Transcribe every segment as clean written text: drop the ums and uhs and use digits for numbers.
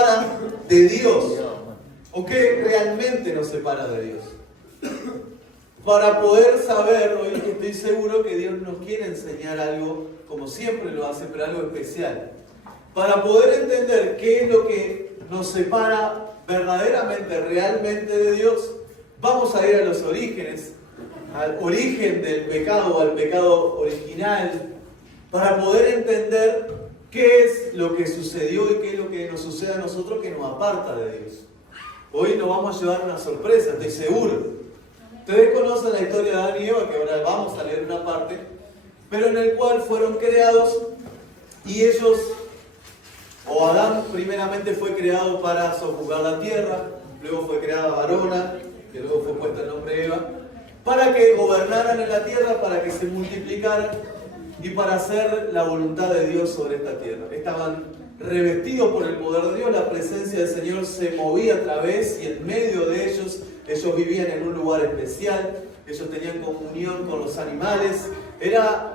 separa de Dios? ¿O qué realmente nos separa de Dios? Para poder saber, hoy estoy seguro que Dios nos quiere enseñar algo, como siempre lo hace, pero algo especial. Para poder entender qué es lo que nos separa verdaderamente, realmente de Dios, vamos a ir a los orígenes, al origen del pecado, al pecado original, para poder entender qué es lo que sucedió y qué es lo que nos sucede a nosotros que nos aparta de Dios. Hoy nos vamos a llevar una sorpresa, estoy seguro. Ustedes conocen la historia de Adán y Eva, que ahora vamos a leer una parte, pero en el cual fueron creados y ellos, o Adán primeramente fue creado para sojuzgar la tierra, luego fue creada varona, que luego fue puesto el nombre de Eva, para que gobernaran en la tierra, para que se multiplicaran y para hacer la voluntad de Dios sobre esta tierra. Estaban revestidos por el poder de Dios, la presencia del Señor se movía a través y en medio de ellos. Ellos vivían en un lugar especial, ellos tenían comunión con los animales,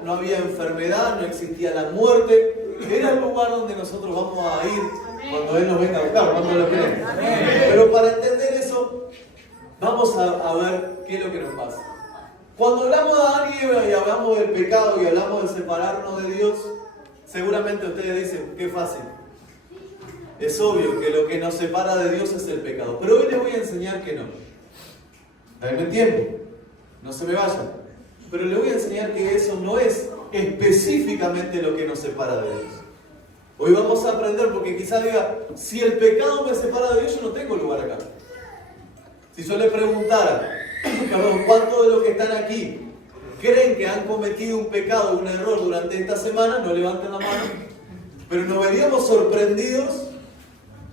no había enfermedad, no existía la muerte, era el lugar donde nosotros vamos a ir cuando Él nos venga a buscar, cuando lo queremos. Pero para entender eso, vamos a ver qué es lo que nos pasa. Cuando hablamos de Adán y Eva y hablamos del pecado y hablamos de separarnos de Dios, seguramente ustedes dicen, qué fácil. Es obvio que lo que nos separa de Dios es el pecado, pero hoy les voy a enseñar que no. Dame tiempo, no se me vayan. Pero les voy a enseñar que eso no es específicamente lo que nos separa de Dios. Hoy vamos a aprender, porque quizás diga, si el pecado me separa de Dios, yo no tengo lugar acá. Si yo le preguntara, ¿cuántos de los que están aquí creen que han cometido un pecado, un error durante esta semana? No levanten la mano. Pero nos veríamos sorprendidos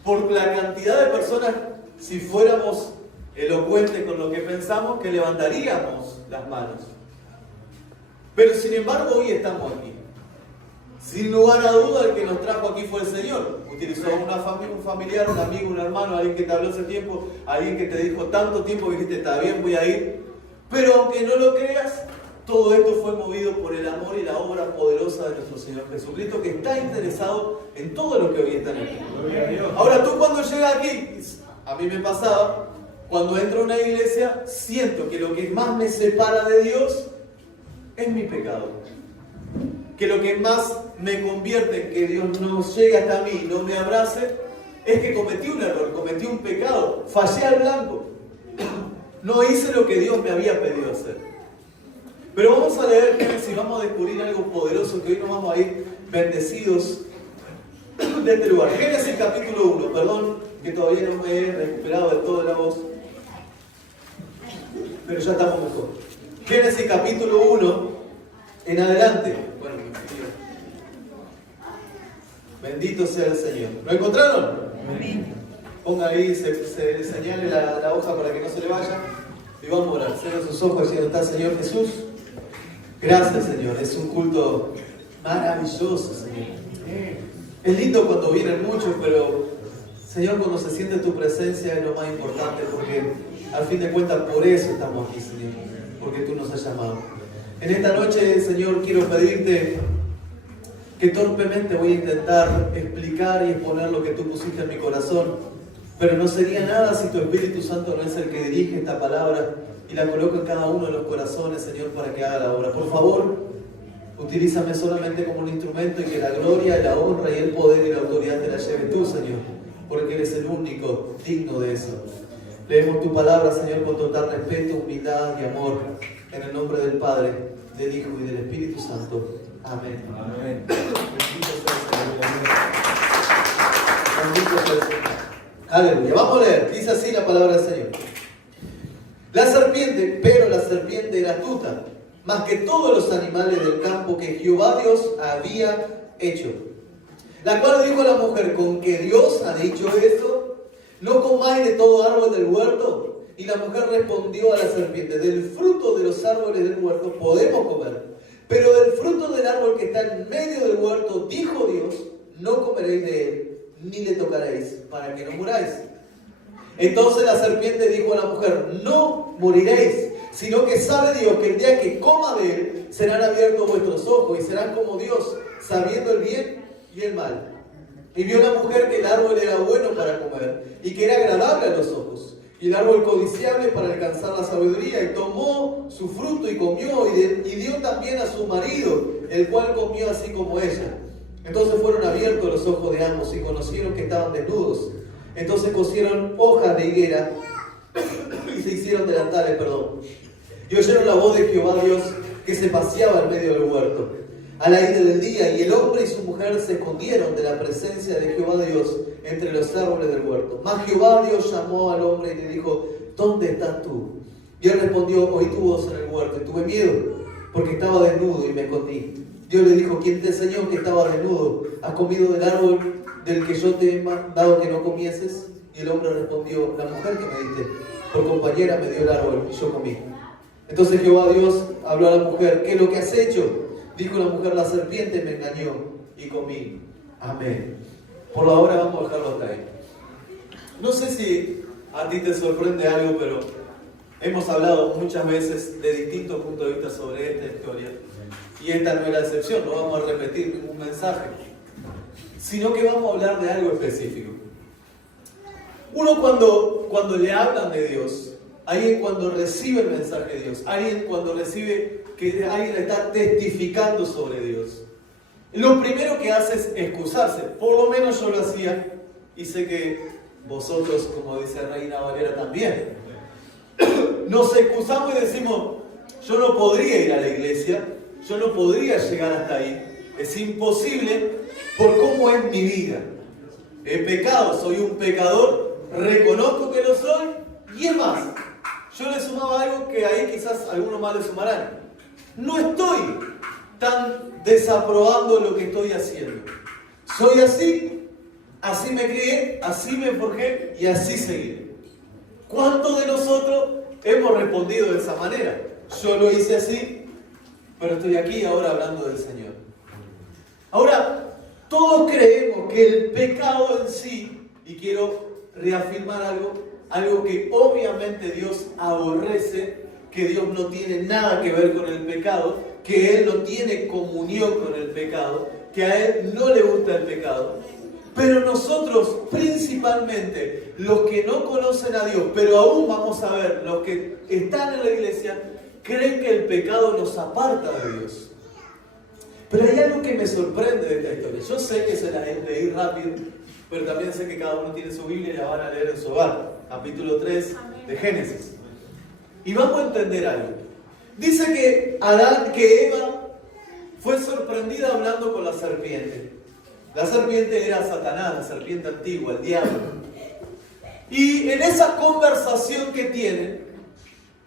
por la cantidad de personas, si fuéramos elocuentes con lo que pensamos, que levantaríamos las manos. Pero sin embargo hoy estamos aquí. Sin lugar a duda el que nos trajo aquí fue el Señor. Utilizó un familiar, un amigo, un hermano, alguien que te habló hace tiempo, alguien que te dijo tanto tiempo que dijiste, está bien, voy a ir. Pero aunque no lo creas, todo esto fue movido por el amor y la obra poderosa de nuestro Señor Jesucristo, que está interesado en todo lo que hoy están aquí. Ahora tú cuando llegas aquí, a mí me pasaba, cuando entro a una iglesia, siento que lo que más me separa de Dios es mi pecado. Que lo que más me convierte en que Dios no llegue hasta mí y no me abrace, es que cometí un error, cometí un pecado, fallé al blanco. No hice lo que Dios me había pedido hacer. Pero vamos a leer Génesis, vamos a descubrir algo poderoso, que hoy nos vamos a ir bendecidos de este lugar. Génesis capítulo 1, perdón que todavía no me he recuperado de toda la voz, pero ya estamos mejor. Génesis capítulo 1 en adelante. Bueno, bendito sea el Señor. ¿Lo encontraron? Amén. Ponga ahí, se señale la hoja para que no se le vaya. Y vamos a orar. Cierren sus ojos y está, Señor Jesús. Gracias, Señor. Es un culto maravilloso, Señor. Es lindo cuando vienen muchos, pero Señor, cuando se siente tu presencia es lo más importante, porque al fin de cuentas por eso estamos aquí, Señor, porque tú nos has llamado. En esta noche, Señor, quiero pedirte que torpemente voy a intentar explicar y exponer lo que tú pusiste en mi corazón, pero no sería nada si tu Espíritu Santo no es el que dirige esta palabra y la coloca en cada uno de los corazones, Señor, para que haga la obra. Por favor, utilízame solamente como un instrumento y que la gloria, la honra y el poder y la autoridad te la lleve tú, Señor, porque eres el único digno de eso. Leemos tu palabra, Señor, con total respeto, humildad y amor, en el nombre del Padre, del Hijo y del Espíritu Santo. Amén. Amén. Bendito sea el Señor. Bendito sea el Señor. Aleluya. Vamos a leer. Dice así la palabra del Señor. Pero la serpiente era astuta, más que todos los animales del campo que Jehová Dios había hecho. La cual dijo a la mujer, ¿con que Dios ha dicho esto? ¿No comáis de todo árbol del huerto? Y la mujer respondió a la serpiente, del fruto de los árboles del huerto podemos comer, pero del fruto del árbol que está en medio del huerto, dijo Dios, no comeréis de él, ni le tocaréis, para que no muráis. Entonces la serpiente dijo a la mujer, no moriréis, sino que sabe Dios que el día que coma de él, serán abiertos vuestros ojos y serán como Dios, sabiendo el bien y el mal. Y vio la mujer que el árbol era bueno para comer y que era agradable a los ojos, y el árbol codiciable para alcanzar la sabiduría, y tomó su fruto y comió, y dio también a su marido, el cual comió así como ella. Entonces fueron abiertos los ojos de ambos y conocieron que estaban desnudos. Entonces cosieron hojas de higuera y se hicieron delantales, y oyeron la voz de Jehová Dios que se paseaba en medio del huerto a la ida del día, y el hombre y su mujer se escondieron de la presencia de Jehová Dios entre los árboles del huerto. Mas Jehová Dios llamó al hombre y le dijo: ¿dónde estás tú? Y él respondió: oí tu voz en el huerto y tuve miedo, porque estaba desnudo y me escondí. Dios le dijo: ¿quién te enseñó que estaba desnudo? ¿Has comido del árbol del que yo te he mandado que no comieses? Y el hombre respondió: la mujer que me diste por compañera me dio el árbol y yo comí. Entonces Jehová Dios habló a la mujer: ¿qué es lo que has hecho? Dijo la mujer: la serpiente me engañó y comí. Amén. Por la hora vamos a dejarlo hasta ahí. No sé si a ti te sorprende algo, pero hemos hablado muchas veces de distintos puntos de vista sobre esta historia. Y esta no es la excepción, no vamos a repetir ningún mensaje, sino que vamos a hablar de algo específico. Uno cuando le hablan de Dios, alguien cuando recibe el mensaje de Dios, alguien cuando recibe que alguien está testificando sobre Dios, lo primero que hace es excusarse. Por lo menos yo lo hacía, y sé que vosotros, como dice Reina Valera, también. Nos excusamos y decimos: yo no podría ir a la iglesia, yo no podría llegar hasta ahí, es imposible por cómo es mi vida. He pecado, soy un pecador, reconozco que lo soy, y es más, yo le sumaba algo que ahí quizás algunos más le sumarán. No estoy tan desaprobando lo que estoy haciendo. Soy así, así me crié, así me forjé y así seguiré. ¿Cuántos de nosotros hemos respondido de esa manera? Yo lo hice así, pero estoy aquí ahora hablando del Señor. Ahora, todos creemos que el pecado en sí, y quiero reafirmar algo que obviamente Dios aborrece, que Dios no tiene nada que ver con el pecado, que Él no tiene comunión con el pecado, que a Él no le gusta el pecado. Pero nosotros, principalmente, los que no conocen a Dios, pero aún vamos a ver, los que están en la iglesia, creen que el pecado nos aparta de Dios. Pero hay algo que me sorprende de esta historia. Yo sé que se la leí rápido, pero también sé que cada uno tiene su Biblia y la van a leer en su hogar. Capítulo 3 de Génesis. Y vamos a entender algo. Dice que Eva fue sorprendida hablando con la serpiente. La serpiente era Satanás, la serpiente antigua, el diablo. Y en esa conversación que tienen,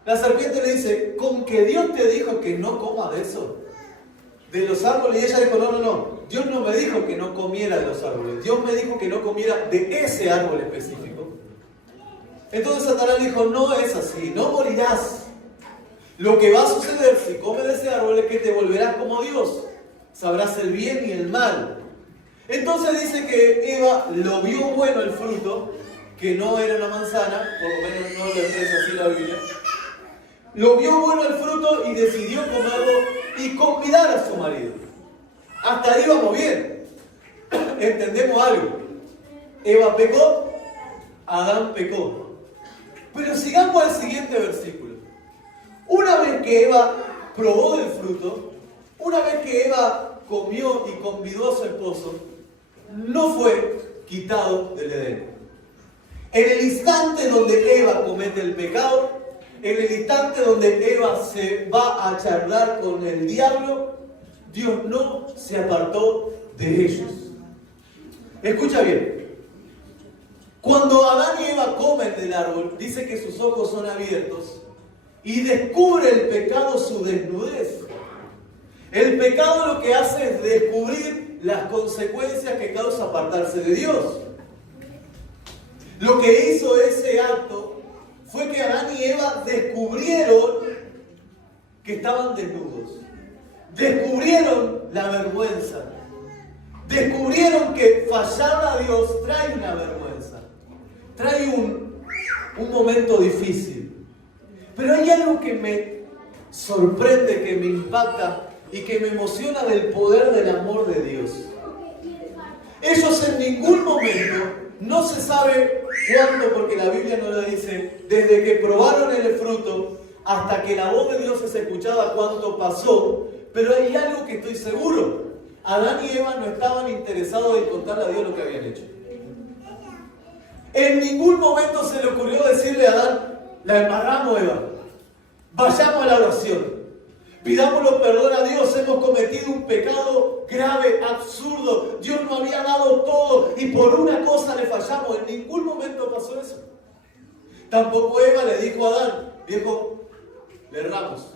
la serpiente le dice: ¿con que Dios te dijo que no comas de eso? De los árboles. Y ella dijo: no. Dios no me dijo que no comiera de los árboles. Dios me dijo que no comiera de ese árbol específico. Entonces Satanás dijo: no es así, no morirás. Lo que va a suceder si comes de ese árbol es que te volverás como Dios. Sabrás el bien y el mal. Entonces dice que Eva lo vio bueno el fruto, que no era una manzana, por lo menos no lo expresa así la Biblia. Lo vio bueno el fruto y decidió comerlo y convidar a su marido. Hasta ahí vamos bien. Entendemos algo. Eva pecó, Adán pecó. Pero sigamos al siguiente versículo. Una vez que Eva probó del fruto, una vez que Eva comió y convidó a su esposo, no fue quitado del Edén. En el instante donde Eva comete el pecado, en el instante donde Eva se va a charlar con el diablo, Dios no se apartó de ellos. Escucha bien. Cuando Adán y Eva comen del árbol, dice que sus ojos son abiertos y descubre el pecado su desnudez. El pecado lo que hace es descubrir las consecuencias que causa apartarse de Dios. Lo que hizo ese acto fue que Adán y Eva descubrieron que estaban desnudos. Descubrieron la vergüenza. Descubrieron que fallar a Dios trae una vergüenza. Trae un momento difícil. Pero hay algo que me sorprende, que me impacta y que me emociona del poder del amor de Dios. Ellos en ningún momento, no se sabe cuándo, porque la Biblia no lo dice, desde que probaron el fruto hasta que la voz de Dios es escuchada, cuánto pasó, pero hay algo que estoy seguro. Adán y Eva no estaban interesados en contarle a Dios lo que habían hecho. En ningún momento se le ocurrió decirle a Adán, la embarramos, Eva, vayamos a la oración. Pidámoslo perdón a Dios, hemos cometido un pecado grave, absurdo. Dios nos había dado todo y por una cosa le fallamos. En ningún momento pasó eso. Tampoco Eva le dijo a Adán, viejo, le erramos.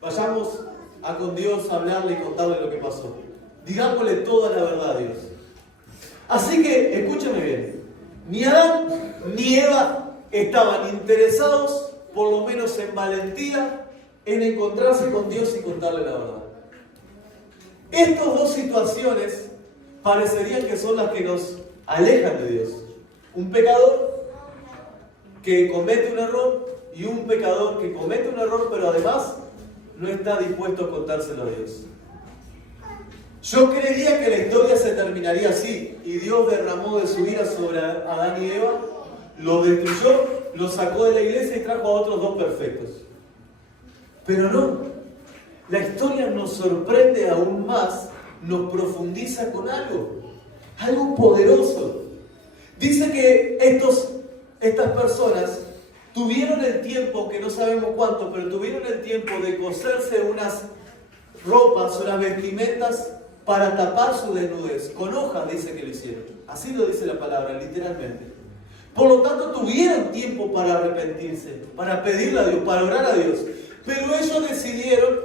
Vayamos a con Dios a hablarle y contarle lo que pasó. Digámosle toda la verdad a Dios. Así que, escúchame bien, ni Adán ni Eva estaban interesados, por lo menos en valentía, en encontrarse con Dios y contarle la verdad. Estas dos situaciones parecerían que son las que nos alejan de Dios. Un pecador que comete un error y un pecador que comete un error, pero además no está dispuesto a contárselo a Dios. Yo creería que la historia se terminaría así, y Dios derramó de su ira sobre Adán y Eva, los destruyó, los sacó de la iglesia y trajo a otros dos perfectos. Pero no, la historia nos sorprende aún más, nos profundiza con algo poderoso. Dice que estas personas tuvieron el tiempo, que no sabemos cuánto, pero tuvieron el tiempo de coserse unas ropas, unas vestimentas para tapar su desnudez. Con hojas dice que lo hicieron. Así lo dice la palabra, literalmente. Por lo tanto, tuvieron tiempo para arrepentirse, para pedirle a Dios, para orar a Dios. Pero ellos decidieron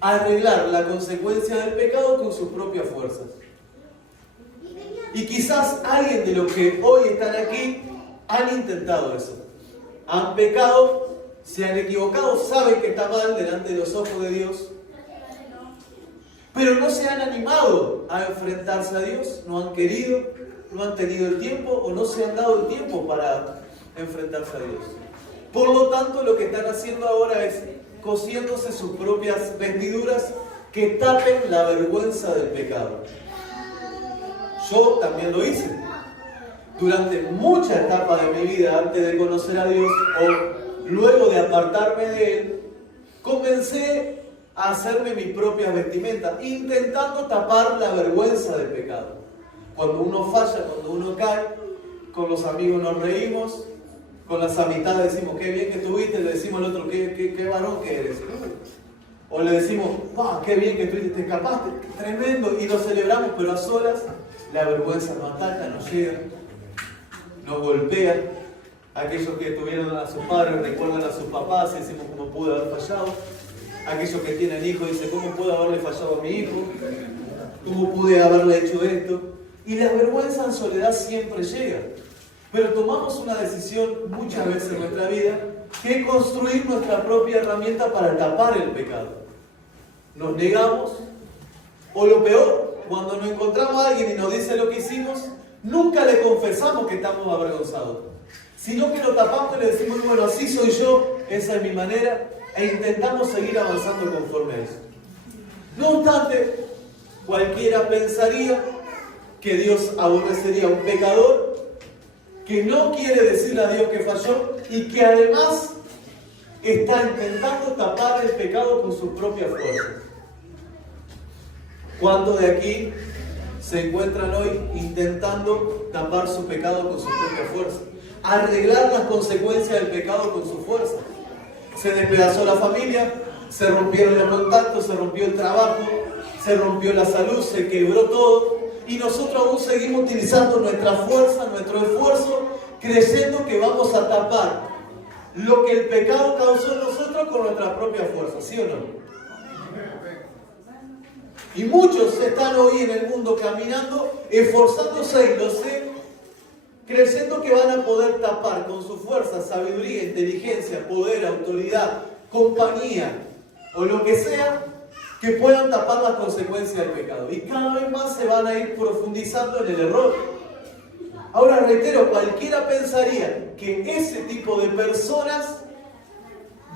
arreglar la consecuencia del pecado con sus propias fuerzas. Y quizás alguien de los que hoy están aquí han intentado eso. Han pecado, se han equivocado, saben que está mal delante de los ojos de Dios, pero no se han animado a enfrentarse a Dios, no han querido, no han tenido el tiempo o no se han dado el tiempo para enfrentarse a Dios. Por lo tanto, lo que están haciendo ahora es cosiéndose sus propias vestiduras que tapen la vergüenza del pecado. Yo también lo hice. Durante mucha etapa de mi vida, antes de conocer a Dios o luego de apartarme de Él, comencé a hacerme mis propias vestimentas, intentando tapar la vergüenza del pecado. Cuando uno falla, cuando uno cae, con los amigos nos reímos, con las amistades decimos, qué bien que estuviste, le decimos al otro, qué varón que eres. O le decimos, wow, qué bien que estuviste, te escapaste, tremendo, y lo celebramos, pero a solas la vergüenza nos ataca, nos llega, nos golpea. Aquellos que tuvieron a sus padres recuerdan a sus papás y decimos, ¿cómo pude haber fallado? Aquellos que tienen hijos dicen, ¿cómo pude haberle fallado a mi hijo? ¿Cómo pude haberle hecho esto? Y la vergüenza en soledad siempre llega. Pero tomamos una decisión muchas veces en nuestra vida, que es construir nuestra propia herramienta para tapar el pecado. Nos negamos, o lo peor, cuando nos encontramos a alguien y nos dice lo que hicimos, nunca le confesamos que estamos avergonzados, sino que lo tapamos y le decimos, bueno, así soy yo, esa es mi manera, e intentamos seguir avanzando conforme a eso. No obstante, cualquiera pensaría que Dios aborrecería a un pecador que no quiere decirle a Dios que falló y que además está intentando tapar el pecado con sus propias fuerzas. ¿Cuántos de aquí se encuentran hoy intentando tapar su pecado con sus propias fuerzas? Arreglar las consecuencias del pecado con sus fuerzas. Se despedazó la familia, se rompieron los contactos, se rompió el trabajo, se rompió la salud, se quebró todo. Y nosotros aún seguimos utilizando nuestra fuerza, nuestro esfuerzo, creyendo que vamos a tapar lo que el pecado causó en nosotros con nuestra propia fuerza, ¿sí o no? Y muchos están hoy en el mundo caminando, esforzándose y lo sé, creyendo que van a poder tapar con su fuerza, sabiduría, inteligencia, poder, autoridad, compañía o lo que sea, que puedan tapar las consecuencias del pecado. Y cada vez más se van a ir profundizando en el error. Ahora reitero, cualquiera pensaría que ese tipo de personas,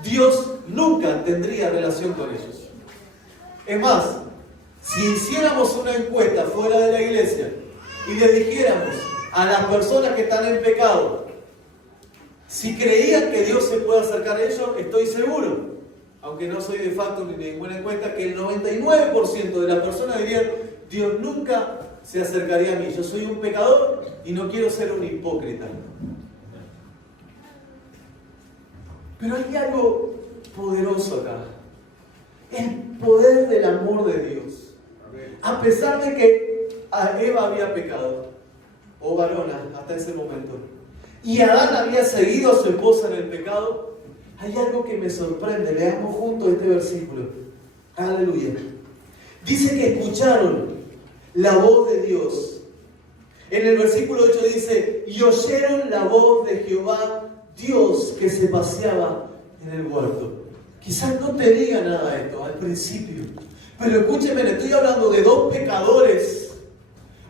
Dios nunca tendría relación con ellos. Es más, si hiciéramos una encuesta fuera de la iglesia y le dijéramos a las personas que están en pecado, si creían que Dios se puede acercar a ellos, estoy seguro, aunque no soy de facto ni de ninguna encuesta, que el 99% de las personas dirían, Dios nunca se acercaría a mí, yo soy un pecador y no quiero ser un hipócrita. Pero hay algo poderoso acá, el poder del amor de Dios. A pesar de que Eva había pecado, o varona hasta ese momento, y Adán había seguido a su esposa en el pecado, hay algo que me sorprende. Leamos juntos este versículo. Aleluya. Dice que escucharon la voz de Dios. En el versículo 8 dice, y oyeron la voz de Jehová, Dios que se paseaba en el huerto. Quizás no te diga nada esto al principio, pero escúcheme, le estoy hablando de dos pecadores,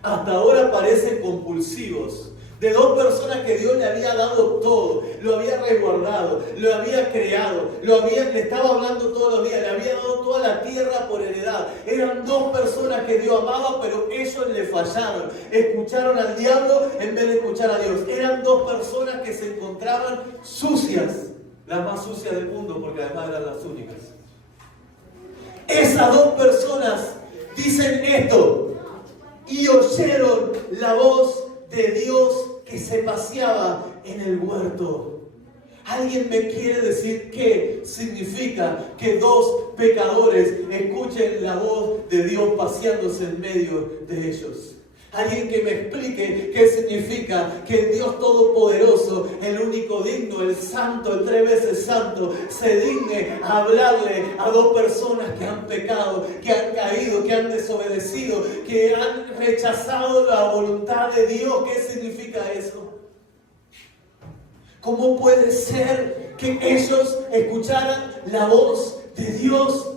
hasta ahora parecen compulsivos, de dos personas que Dios le había dado todo, lo había resguardado, lo había creado, le estaba hablando todos los días, le había dado toda la tierra por heredad. Eran dos personas que Dios amaba, pero ellos le fallaron. Escucharon al diablo en vez de escuchar a Dios. Eran dos personas que se encontraban sucias, las más sucias del mundo, porque además eran las únicas. Esas dos personas dicen esto, y oyeron la voz de Dios que se paseaba en el huerto. ¿Alguien me quiere decir qué significa que dos pecadores escuchen la voz de Dios paseándose en medio de ellos? Alguien que me explique qué significa que el Dios Todopoderoso, el único digno, el Santo, el 3 veces Santo, se digne a hablarle a dos personas que han pecado, que han caído, que han desobedecido, que han rechazado la voluntad de Dios. ¿Qué significa eso? ¿Cómo puede ser que ellos escucharan la voz de Dios?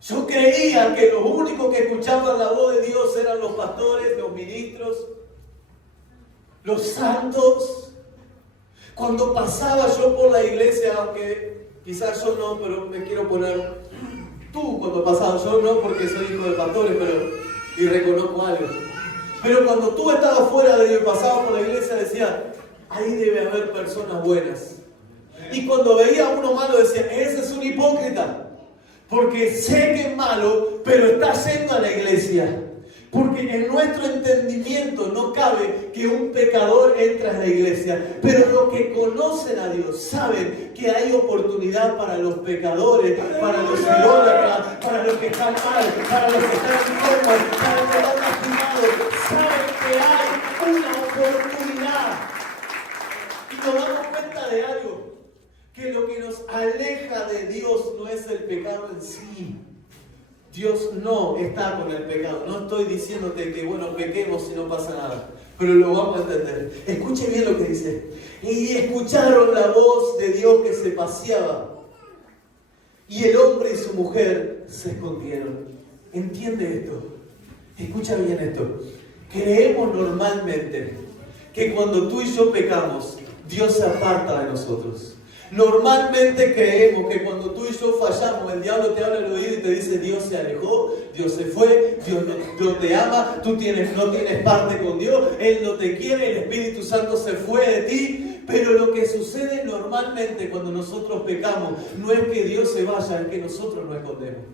Yo creía que los únicos que escuchaban la voz de Dios eran los pastores, los ministros, los santos. Cuando pasaba yo por la iglesia, aunque quizás yo no, pero me quiero poner tú cuando pasabas, yo no porque soy hijo de pastores, y reconozco algo. Pero cuando tú estabas fuera de Dios y pasabas por la iglesia, decía, ahí debe haber personas buenas. Y cuando veía a uno malo decía, ese es un hipócrita. Porque sé que es malo, pero está yendo a la iglesia. Porque en nuestro entendimiento no cabe que un pecador entre a la iglesia. Pero los que conocen a Dios saben que hay oportunidad para los pecadores, para los idólatras, para los que están mal, para los que están enfermos, para los que están lastimados. Saben que hay una oportunidad. Y nos damos cuenta de algo. Que lo que nos aleja de Dios no es el pecado en sí. Dios no está con el pecado. No estoy diciéndote que, bueno, pequemos y no pasa nada. Pero lo vamos a entender. Escuche bien lo que dice. Y escucharon la voz de Dios que se paseaba. Y el hombre y su mujer se escondieron. ¿Entiende esto? Escucha bien esto. Creemos normalmente que cuando tú y yo pecamos, Dios se aparta de nosotros. Normalmente creemos que cuando tú y yo fallamos, el diablo te habla al oído y te dice, Dios se alejó, Dios se fue, Dios no te ama, tú no tienes parte con Dios, Él no te quiere, el Espíritu Santo se fue de ti. Pero lo que sucede normalmente cuando nosotros pecamos no es que Dios se vaya, es que nosotros nos escondemos.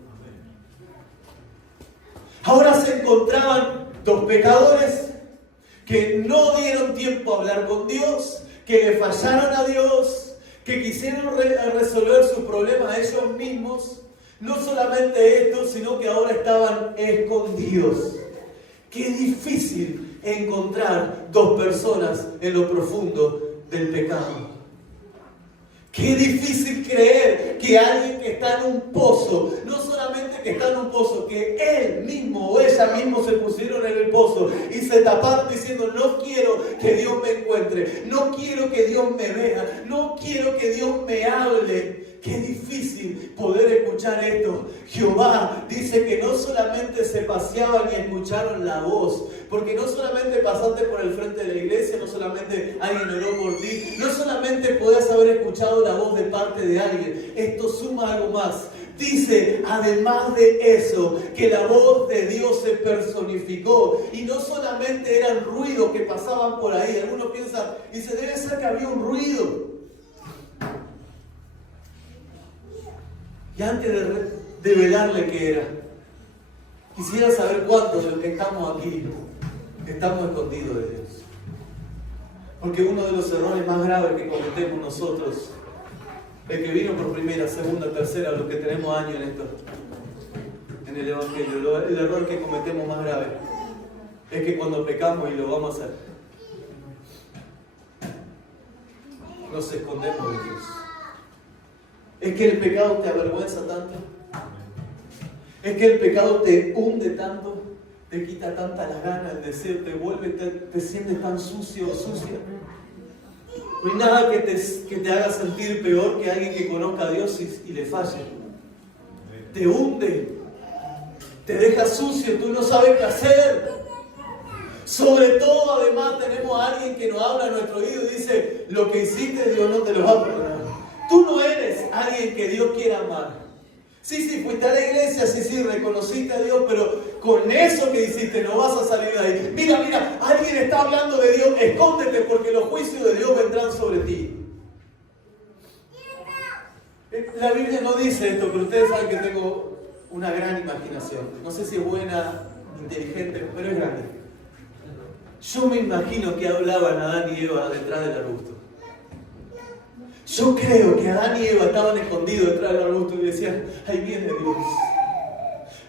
Ahora se encontraban dos pecadores que no dieron tiempo a hablar con Dios, que le fallaron a Dios, que quisieron resolver sus problemas a ellos mismos. No solamente esto, sino que ahora estaban escondidos. Qué difícil encontrar dos personas en lo profundo del pecado. Qué difícil creer que alguien que está en un pozo, no solamente que está en un pozo, que él mismo o ella mismo se pusieron en el pozo y se taparon diciendo, no quiero que Dios me encuentre, no quiero que Dios me vea, no quiero que Dios me hable. Qué difícil poder escuchar esto. Jehová dice que no solamente se paseaban y escucharon la voz, porque no solamente pasaste por el frente de la iglesia, no solamente alguien oró por ti, no solamente podías haber escuchado la voz de parte de alguien. Esto suma algo más, Dice, además de eso, que la voz de Dios se personificó. Y no solamente eran ruidos que pasaban por ahí. Algunos piensan, dice, debe ser que había un ruido. Y antes de velarle qué era, quisiera saber cuántos de los que estamos aquí estamos escondidos de Dios. Porque uno de los errores más graves que cometemos nosotros, el que vino por primera, segunda, tercera, los que tenemos años en esto, en el Evangelio, el error que cometemos más grave es que cuando pecamos y lo vamos a hacer, nos escondemos de Dios. Es que el pecado te avergüenza tanto, es que el pecado te hunde tanto, te quita tanta las ganas, el deseo, te vuelve, te sientes tan sucio o sucia. No hay nada que te haga sentir peor que alguien que conozca a Dios y le falle. Te hunde, te deja sucio, tú no sabes qué hacer. Sobre todo, además, tenemos a alguien que nos habla a nuestro oído y dice, lo que hiciste Dios no te lo va a perdonar. Tú no eres alguien que Dios quiera amar. Sí, fuiste a la iglesia, sí, reconociste a Dios, pero con eso que hiciste no vas a salir de ahí. Mira, alguien está hablando de Dios, escóndete porque los juicios de Dios vendrán sobre ti. La Biblia no dice esto, pero ustedes saben que tengo una gran imaginación. No sé si es buena, inteligente, pero es grande. Yo me imagino que hablaban Adán y Eva detrás del arbusto. Yo creo que Adán y Eva estaban escondidos detrás del arbusto y decían, ahí viene Dios.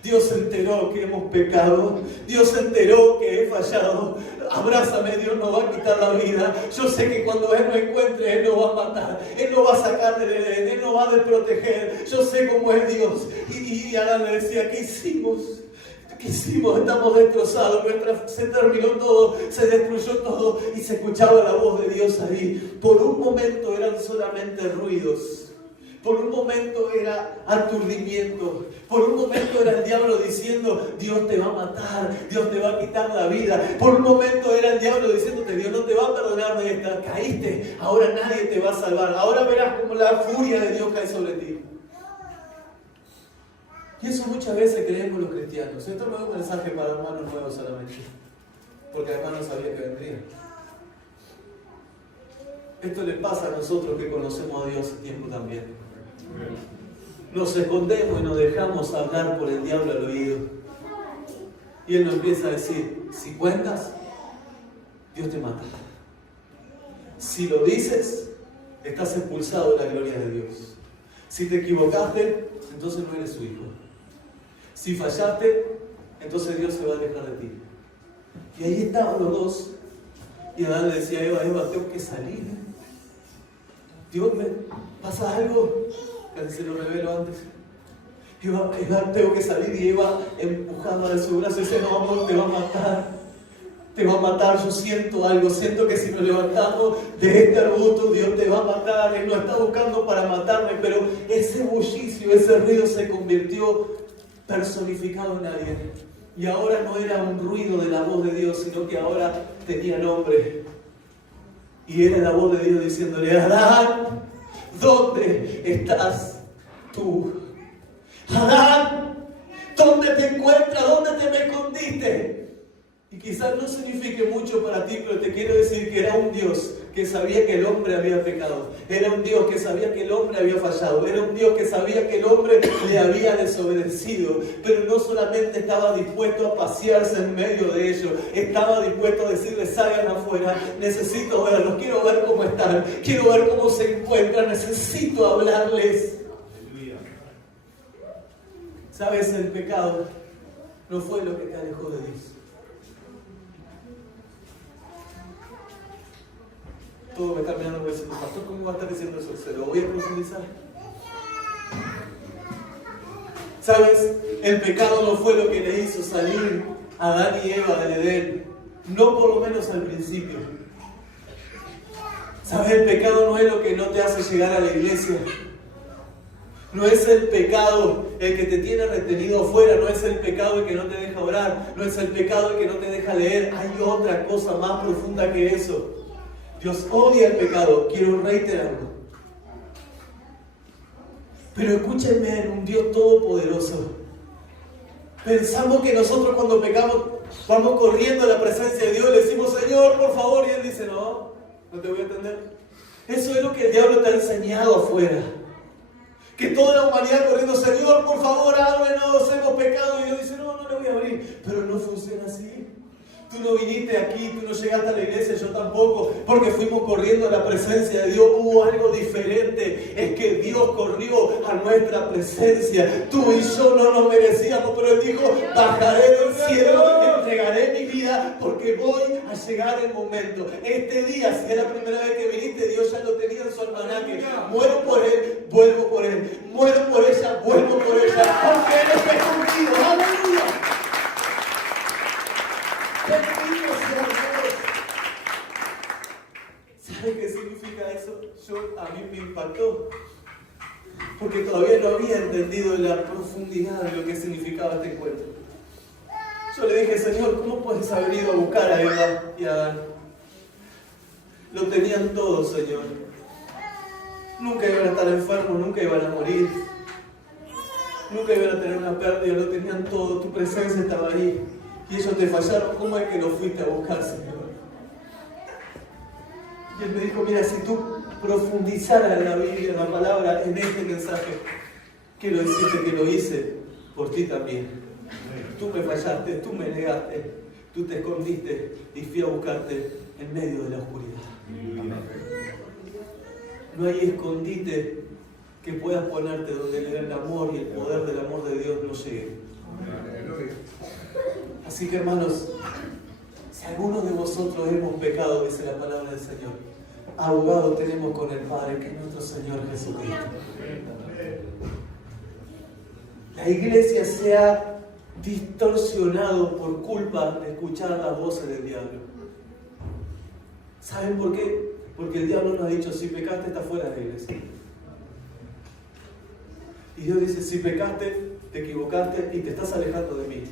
Dios se enteró que hemos pecado. Dios se enteró que he fallado. Abrázame, Dios nos va a quitar la vida. Yo sé que cuando Él nos encuentre, Él nos va a matar. Él nos va a sacar del Edén. Él nos va a desproteger. Yo sé cómo es Dios. Y Adán le decía, ¿qué hicimos? ¿Qué hicimos? Estamos destrozados. Se terminó todo. Se destruyó todo. Y se escuchaba la voz de Dios ahí. Por un momento eran solamente ruidos. Por un momento era aturdimiento. Por un momento era el diablo diciendo, Dios te va a matar, Dios te va a quitar la vida. Por un momento era el diablo diciéndote, Dios no te va a perdonar de esta. Caíste, ahora nadie te va a salvar. Ahora verás como la furia de Dios cae sobre ti. Y eso muchas veces creemos los cristianos. Esto no es un mensaje para hermanos nuevos solamente, porque además no sabía que vendría. Esto le pasa a nosotros que conocemos a Dios hace tiempo también. Nos escondemos y nos dejamos hablar por el diablo al oído. Y Él nos empieza a decir, si cuentas, Dios te mata. Si lo dices, estás expulsado de la gloria de Dios. Si te equivocaste, entonces no eres su hijo. Si fallaste, entonces Dios se va a alejar de ti. Y ahí estaban los dos. Y Adán le decía a Eva, tengo que salir. Dios, ¿me pasa algo? Casi se lo revelo antes. Eva, tengo que salir, y Eva empujada de su brazo y dice, no, amor, te va a matar. Te va a matar, yo siento algo, siento que si nos levantamos de este arbusto, Dios te va a matar. Él no está buscando para matarme, pero ese bullicio, ese ruido se convirtió personificado en alguien. Y ahora no era un ruido de la voz de Dios, sino que ahora tenía nombre. Y era la voz de Dios diciéndole, Adán, ¿dónde estás tú? Adán, ¿dónde te encuentras? ¿Dónde te me escondiste? Y quizás no signifique mucho para ti, pero te quiero decir que era un Dios que sabía que el hombre había pecado. Era un Dios que sabía que el hombre había fallado. Era un Dios que sabía que el hombre le había desobedecido. Pero no solamente estaba dispuesto a pasearse en medio de ellos. Estaba dispuesto a decirles, salgan afuera. Necesito verlos. Quiero ver cómo están. Quiero ver cómo se encuentran. Necesito hablarles. ¿Sabes? El pecado no fue lo que te alejó de Dios. Todo me está mirando y diciendo, pastor, ¿cómo va a estar diciendo eso? Se lo voy a profundizar. ¿Sabes? El pecado no fue lo que le hizo salir a Adán y Eva del Edén. No por lo menos al principio. ¿Sabes? El pecado no es lo que no te hace llegar a la iglesia. No es el pecado el que te tiene retenido afuera. No es el pecado el que no te deja orar. No es el pecado el que no te deja leer. Hay otra cosa más profunda que eso. Dios odia el pecado. Quiero reiterarlo. Pero escúchenme, en un Dios todopoderoso. Pensamos que nosotros cuando pecamos vamos corriendo a la presencia de Dios, le decimos, Señor, por favor, y Él dice, no te voy a atender. Eso es lo que el diablo te ha enseñado afuera. Que toda la humanidad corriendo, Señor, por favor, ábrenos, hemos pecado. Y Dios dice, no le voy a abrir. Pero no funciona así. Tú no viniste aquí, tú no llegaste a la iglesia, yo tampoco, porque fuimos corriendo a la presencia de Dios. Hubo algo diferente, es que Dios corrió a nuestra presencia. Tú y yo no nos merecíamos, pero Él dijo, bajaré del cielo y entregaré mi vida porque voy a llegar el momento. Este día, si es la primera vez que viniste, Dios ya lo tenía en su almanaque. Muero por Él, vuelvo por Él. Muero por ella, vuelvo por ella, porque Él está contigo. ¡Aleluya! Bendito sea Dios. ¿Sabe qué significa eso? A mí me impactó. Porque todavía no había entendido la profundidad de lo que significaba este encuentro. Yo le dije, Señor, ¿cómo puedes haber ido a buscar a Eva y a Adán? Lo tenían todo, Señor. Nunca iban a estar enfermos, nunca iban a morir. Nunca iban a tener una pérdida, lo tenían todo. Tu presencia estaba ahí. Y ellos te fallaron, ¿cómo es que lo fuiste a buscar, Señor? Y Él me dijo, mira, si tú profundizaras en la Biblia, en la palabra, en este mensaje, que lo hiciste, que lo hice, por ti también. Tú me fallaste, tú me negaste, tú te escondiste y fui a buscarte en medio de la oscuridad. No hay escondite que puedas ponerte donde el amor y el poder del amor de Dios no llegue. Así que, hermanos, si alguno de vosotros hemos pecado, dice la palabra del Señor, abogado tenemos con el Padre, que es nuestro Señor Jesucristo. La iglesia se ha distorsionado por culpa de escuchar las voces del diablo. ¿Saben por qué? Porque el diablo nos ha dicho, si pecaste, estás fuera de la iglesia. Y Dios dice, si pecaste, te equivocaste y te estás alejando de mí.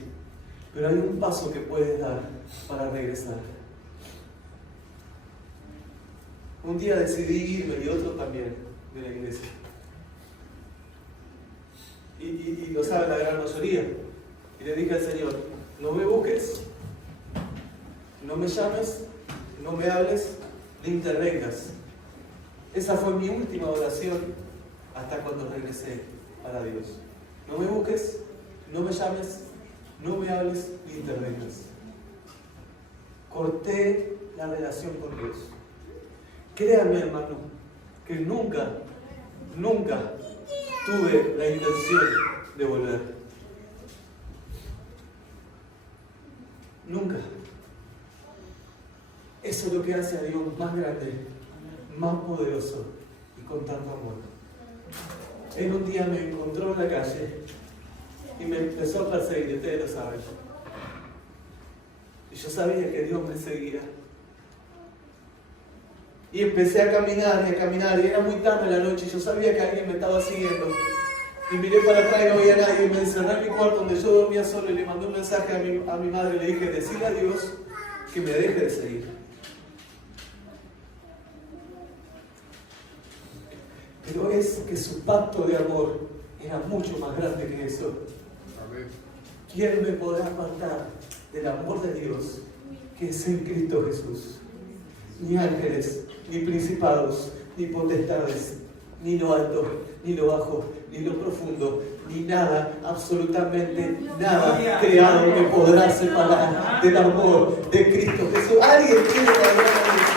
Pero hay un paso que puedes dar para regresar. Un día decidí irme y otro también de la iglesia. Y lo sabe la gran mayoría. Y le dije al Señor, no me busques, no me llames, no me hables, ni intervengas. Esa fue mi última oración hasta cuando regresé para Dios. No me busques, no me llames, no me hables ni intervengas. Corté la relación con Dios. Créanme, hermano, que nunca tuve la intención de volver. Nunca. Eso es lo que hace a Dios más grande, más poderoso y con tanto amor. Él un día me encontró en la calle y me empezó a perseguir, ustedes lo saben. Y yo sabía que Dios me seguía. Y empecé a caminar, y era muy tarde en la noche, y yo sabía que alguien me estaba siguiendo. Y miré para atrás y no había nadie, y me encerré en mi cuarto donde yo dormía solo, y le mandé un mensaje a mi madre, y le dije, decile a Dios que me deje de seguir. Pero es que su pacto de amor era mucho más grande que eso. ¿Quién me podrá apartar del amor de Dios que es en Cristo Jesús? Ni ángeles, ni principados, ni potestades, ni lo alto, ni lo bajo, ni lo profundo, ni nada, absolutamente nada creado me podrá separar del amor de Cristo Jesús. ¿Alguien quiere la gloria de Dios?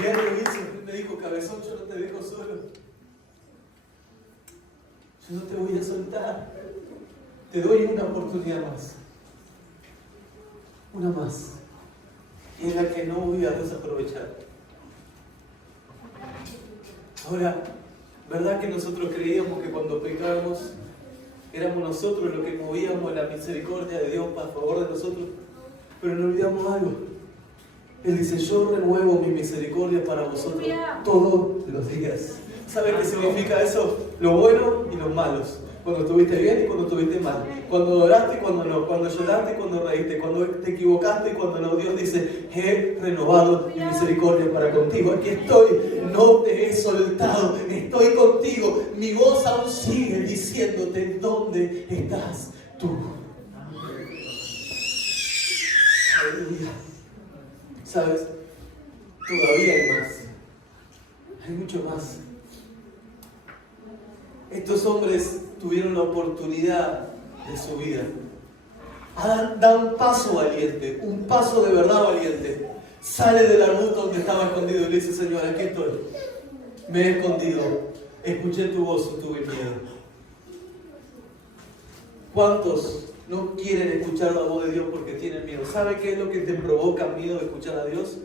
Y él lo hizo, él me dijo, cabezón, yo no te dejo solo. Yo no te voy a soltar. Te doy una oportunidad más. Una más. Y es la que no voy a desaprovechar. Ahora, ¿verdad que nosotros creíamos que cuando pecábamos éramos nosotros los que movíamos la misericordia de Dios a favor de nosotros? Pero no olvidamos algo. Él dice, yo renuevo mi misericordia para vosotros todos los días. ¿Sabes qué significa eso? Lo bueno y los malos. Cuando estuviste bien y cuando estuviste mal. Cuando adoraste y cuando no. Cuando lloraste y cuando reíste. Cuando te equivocaste y cuando no. Dios dice, he renovado mi misericordia para contigo. Aquí estoy, no te he soltado. Estoy contigo. Mi voz aún sigue diciéndote, ¿dónde estás tú? Aleluya. ¿Sabes? Todavía hay más. Hay mucho más. Estos hombres tuvieron la oportunidad de su vida. Adán da un paso valiente, un paso de verdad valiente. Sale del arbusto donde estaba escondido y le dice, Señor, aquí estoy. Me he escondido. Escuché tu voz y tuve miedo. ¿Cuántos no quieren escuchar la voz de Dios porque tienen miedo? ¿Sabe qué es lo que te provoca miedo de escuchar a Dios?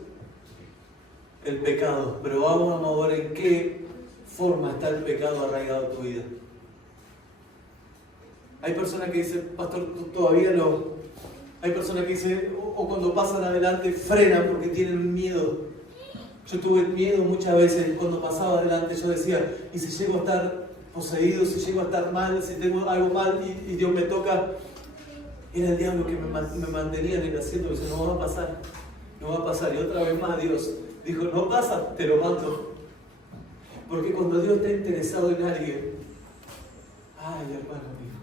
El pecado. Pero vamos a ver en qué forma está el pecado arraigado en tu vida. Hay personas que dicen, pastor, todavía no. Hay personas que dicen, o cuando pasan adelante, frenan porque tienen miedo. Yo tuve miedo muchas veces. Cuando pasaba adelante yo decía, ¿y si llego a estar poseído? ¿Si llego a estar mal? ¿Si tengo algo mal y Dios me toca? Era el diablo que me mantenía en el asiento. Dice, no va a pasar. No va a pasar. Y otra vez más Dios dijo, no pasa, te lo mando. Porque cuando Dios está interesado en alguien, ay, hermano mío,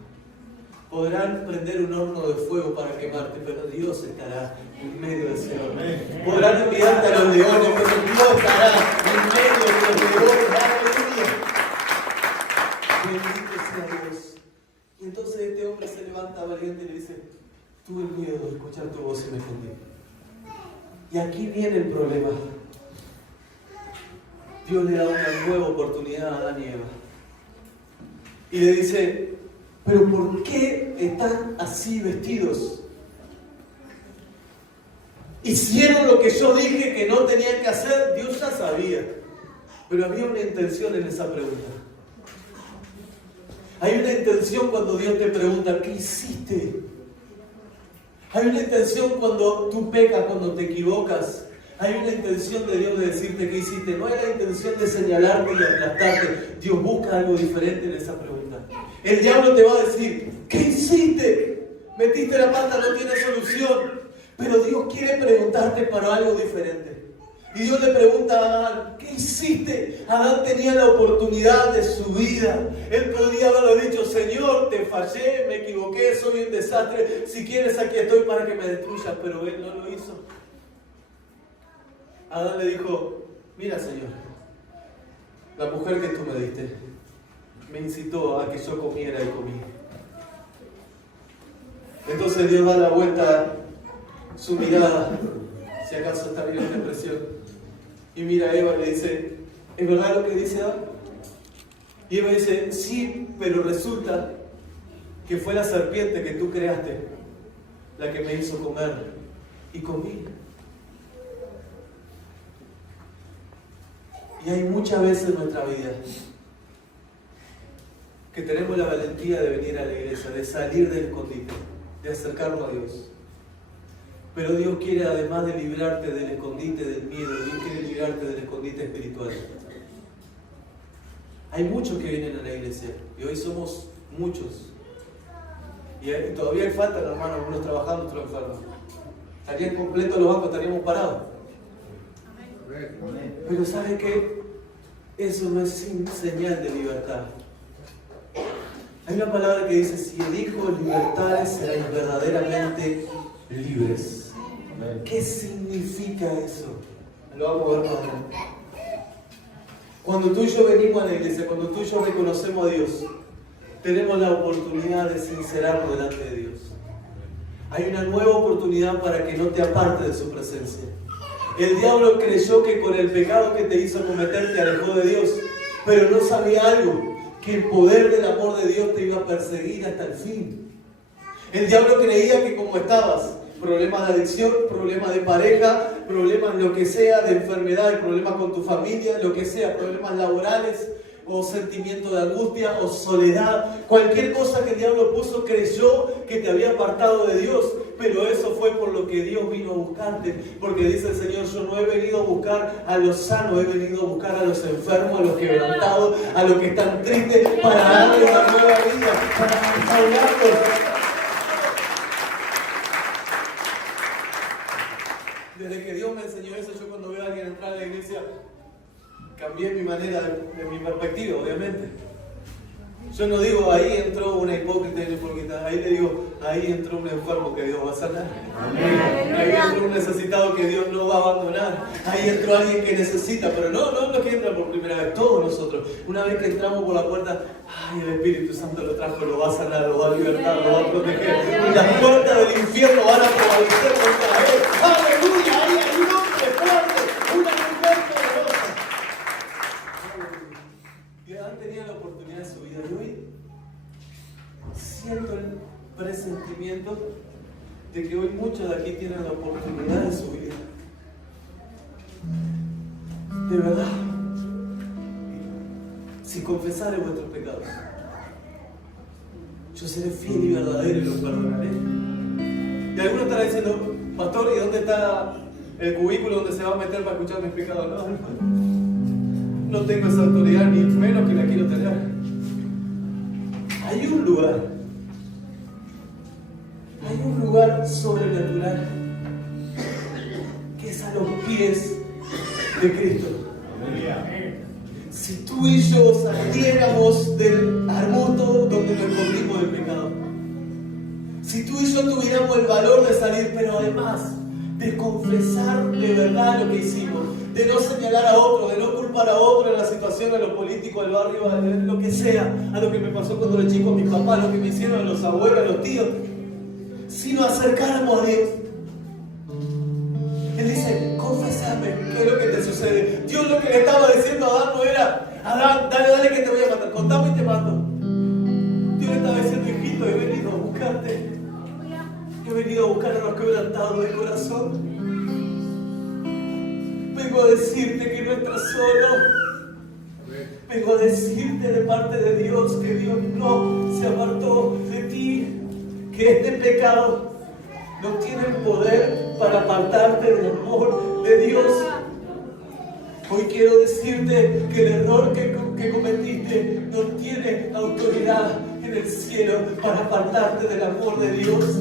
podrán prender un horno de fuego para quemarte, pero Dios estará en medio del cielo. Podrán enviarte a los leones, pero Dios estará en medio de los leones. ¡Aleluya! Bendito sea Dios. Y entonces este hombre se levanta valiente y le dice, tuve miedo de escuchar tu voz y me escondí. Y aquí viene el problema. Dios le da una nueva oportunidad a Adán y Eva. Y le dice, ¿pero por qué están así vestidos? Hicieron lo que yo dije que no tenían que hacer. Dios ya sabía. Pero había una intención en esa pregunta. Hay una intención cuando Dios te pregunta, ¿qué hiciste? Hay una intención cuando tú pecas, cuando te equivocas. Hay una intención de Dios de decirte qué hiciste. No hay la intención de señalarte y aplastarte. Dios busca algo diferente en esa pregunta. El diablo te va a decir, ¿qué hiciste? Metiste la pata, no tiene solución. Pero Dios quiere preguntarte para algo diferente. Y Dios le pregunta a Adán, ¿qué hiciste? Adán tenía la oportunidad de su vida. Él podría haberle dicho, Señor, te fallé, me equivoqué, soy un desastre. Si quieres, aquí estoy para que me destruyas. Pero él no lo hizo. Adán le dijo, mira, Señor, la mujer que tú me diste me incitó a que yo comiera y comí. Entonces Dios da la vuelta su mirada, si acaso está bien en depresión, y mira a Eva y le dice, ¿es verdad lo que dice Adán? Y Eva dice, sí, pero resulta que fue la serpiente que tú creaste la que me hizo comer y comí. Y hay muchas veces en nuestra vida que tenemos la valentía de venir a la iglesia, de salir del escondite, de acercarnos a Dios. Pero Dios quiere, además de librarte del escondite del miedo, Dios quiere librarte del escondite espiritual. Hay muchos que vienen a la iglesia y hoy somos muchos. Y todavía hay falta, hermano, algunos trabajando, otros enfermos. Estarían completos los bancos, estaríamos parados. Pero ¿sabe qué? Eso no es señal de libertad. Hay una palabra que dice, si elijo libertades, serán verdaderamente libres. ¿Qué significa eso? Lo vamos a ver más adelante. Cuando tú y yo venimos a la iglesia, cuando tú y yo reconocemos a Dios, tenemos la oportunidad de sincerarnos delante de Dios. Hay una nueva oportunidad para que no te apartes de su presencia. El diablo creyó que con el pecado que te hizo cometer te alejó de Dios, pero no sabía algo, que el poder del amor de Dios te iba a perseguir hasta el fin. El diablo creía que como estabas, problemas de adicción, problemas de pareja, problemas lo que sea, de enfermedad, problemas con tu familia, lo que sea, problemas laborales, o sentimiento de angustia, o soledad, cualquier cosa que el diablo puso, creyó que te había apartado de Dios. pero eso fue por lo que Dios vino a buscarte, porque dice el Señor, yo no he venido a buscar a los sanos, he venido a buscar a los enfermos, a los quebrantados, a los que están tristes, para darles una nueva vida, para restaurarlos. Desde que Dios me enseñó eso, yo cuando veo a alguien entrar a la iglesia, cambié mi manera de mi perspectiva, obviamente. Yo no digo, ahí entró una hipócrita y una hipócrita. Ahí le digo, ahí entró un enfermo que Dios va a sanar. Amén. Ahí entró un necesitado que Dios no va a abandonar. Ahí entró alguien que necesita, pero no que entra por primera vez, todos nosotros. Una vez que entramos por la puerta, ay, el Espíritu Santo lo trajo, lo va a sanar, lo va a libertar, lo va a proteger. Y las puertas del infierno van a prevalecer contra él. ¡Aleluya! Ahí hay un hombre fuerte, una mujer poderosa. Que han tenido la oportunidad de su vida de hoy. Siento el presentimiento de que hoy muchos de aquí tienen la oportunidad de su vida. De verdad, si confesare vuestros pecados, yo seré fiel y verdadero y los perdonaré. Y algunos estarán diciendo, pastor, ¿y dónde está el cubículo donde se va a meter para escuchar mis pecados? No tengo esa autoridad, ni menos que la quiero tener. Hay un lugar sobrenatural que es a los pies de Cristo. Si tú y yo saliéramos del arbusto donde nos escondimos del pecado, si tú y yo tuviéramos el valor de salir, pero además de confesar de verdad lo que hicimos, de no señalar a otro, de no culpar a otro en la situación, a los políticos, al barrio, a lo que sea, a lo que me pasó cuando era chico, a mis papás, a lo que me hicieron a los abuelos, a los tíos, si nos acercáramos a Dios. Él dice, confesame, ¿qué es lo que te sucede? Dios lo que le estaba diciendo a Adán no era, Adán, dale que te voy a matar, contame y te mato. Dios le estaba diciendo, hijito, he venido a buscarte. He venido a buscar a los quebrantados de corazón. Vengo a decirte que no estás solo. Vengo a decirte de parte de Dios que Dios no se apartó de ti, que este pecado no tiene el poder para apartarte del amor de Dios. Hoy quiero decirte que el error que cometiste no tiene autoridad en el cielo para apartarte del amor de Dios.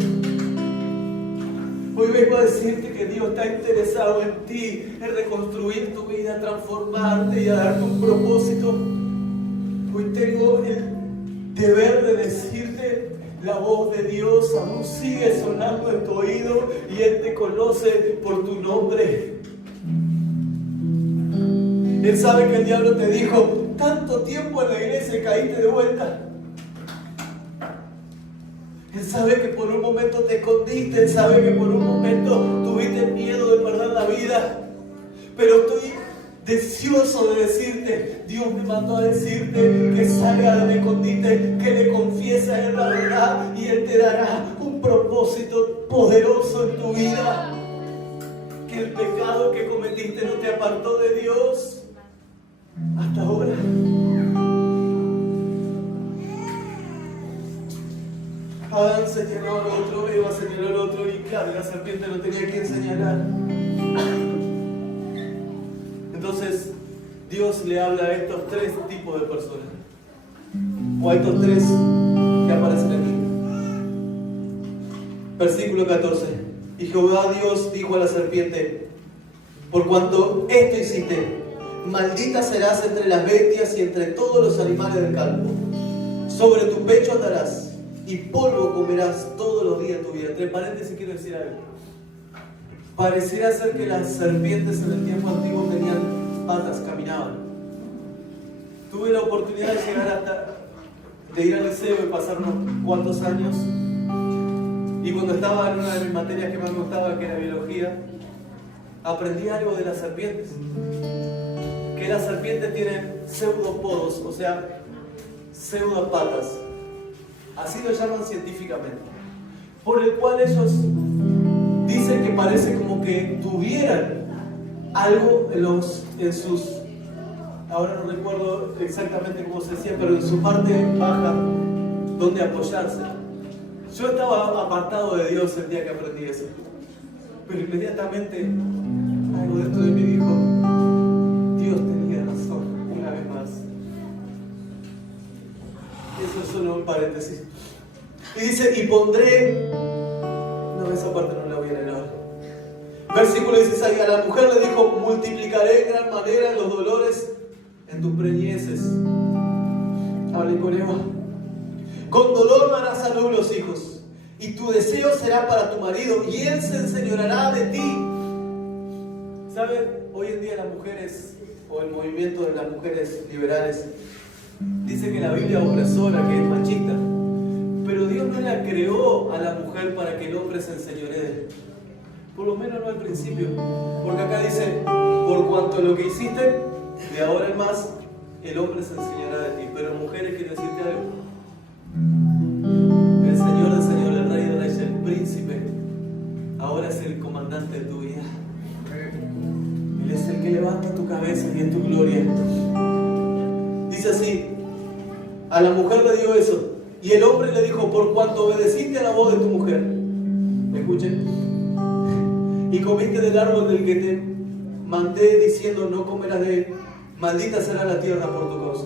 Hoy vengo a decirte que Dios está interesado en ti, en reconstruir tu vida, transformarte y a darte un propósito. Hoy tengo el deber de decirte, la voz de Dios aún sigue sonando en tu oído y Él te conoce por tu nombre. Él sabe que el diablo te dijo, tanto tiempo en la iglesia y caíste de vuelta. Él sabe que por un momento te escondiste, Él sabe que por un momento tuviste miedo de perder la vida. Pero estoy deseoso de decirte, Dios me mandó a decirte que salga del escondite, que le confieses a Él la verdad y Él te dará un propósito poderoso en tu vida. Que el pecado que cometiste no te apartó de Dios hasta ahora. Adán señaló al otro, Eva señaló al otro y claro, la serpiente no tenía quien señalar. Entonces Dios le habla a estos tres tipos de personas, o a estos tres que aparecen aquí. Versículo 14. Y Jehová Dios dijo a la serpiente, por cuanto esto hiciste, maldita serás entre las bestias y entre todos los animales del campo. Sobre tu pecho atarás y polvo comerás todos los días de tu vida. Entre paréntesis quiero decir algo. Pareciera ser que las serpientes en el tiempo antiguo tenían patas, caminaban. Tuve la oportunidad de ir al liceo y pasar unos cuantos años. Y cuando estaba en una de mis materias que más me gustaba, que era biología, aprendí algo de las serpientes. Que las serpientes tienen pseudopodos, o sea, pseudopatas. Así lo llaman científicamente. Por el cual ellos dicen que parece como que tuvieran algo en sus, ahora no recuerdo exactamente cómo se decía, pero en su parte baja, donde apoyarse. Yo estaba apartado de Dios el día que aprendí eso. Pero inmediatamente algo dentro de mí dijo, Dios tenía razón, una vez más. Eso es solo un paréntesis. Y dice, y pondré... No, esa parte no la voy a leer ahora. Versículo 16, a la mujer le dijo, multiplicaré en gran manera los dolores en tus preñeces. Hablé con Eva. Con dolor darás a luz los hijos, y tu deseo será para tu marido, y él se enseñoreará de ti. ¿Saben? Hoy en día las mujeres, o el movimiento de las mujeres liberales, dice que la Biblia es opresora, que es machista. Pero Dios no la creó a la mujer para que el hombre se enseñoree. Por lo menos no al principio. Porque acá dice, por cuanto lo que hiciste, de ahora en más, el hombre se enseñará de ti. Pero mujeres, quiero decirte algo. El Señor del Señor, el Rey de Reyes, el Príncipe, ahora es el comandante de tu vida. Él es el que levanta tu cabeza y en tu gloria. Dice así, a la mujer le dio eso. Y el hombre le dijo, por cuanto obedeciste a la voz de tu mujer, escuchen, y comiste del árbol del que te mandé diciendo, no comerás de él, maldita será la tierra por tu causa.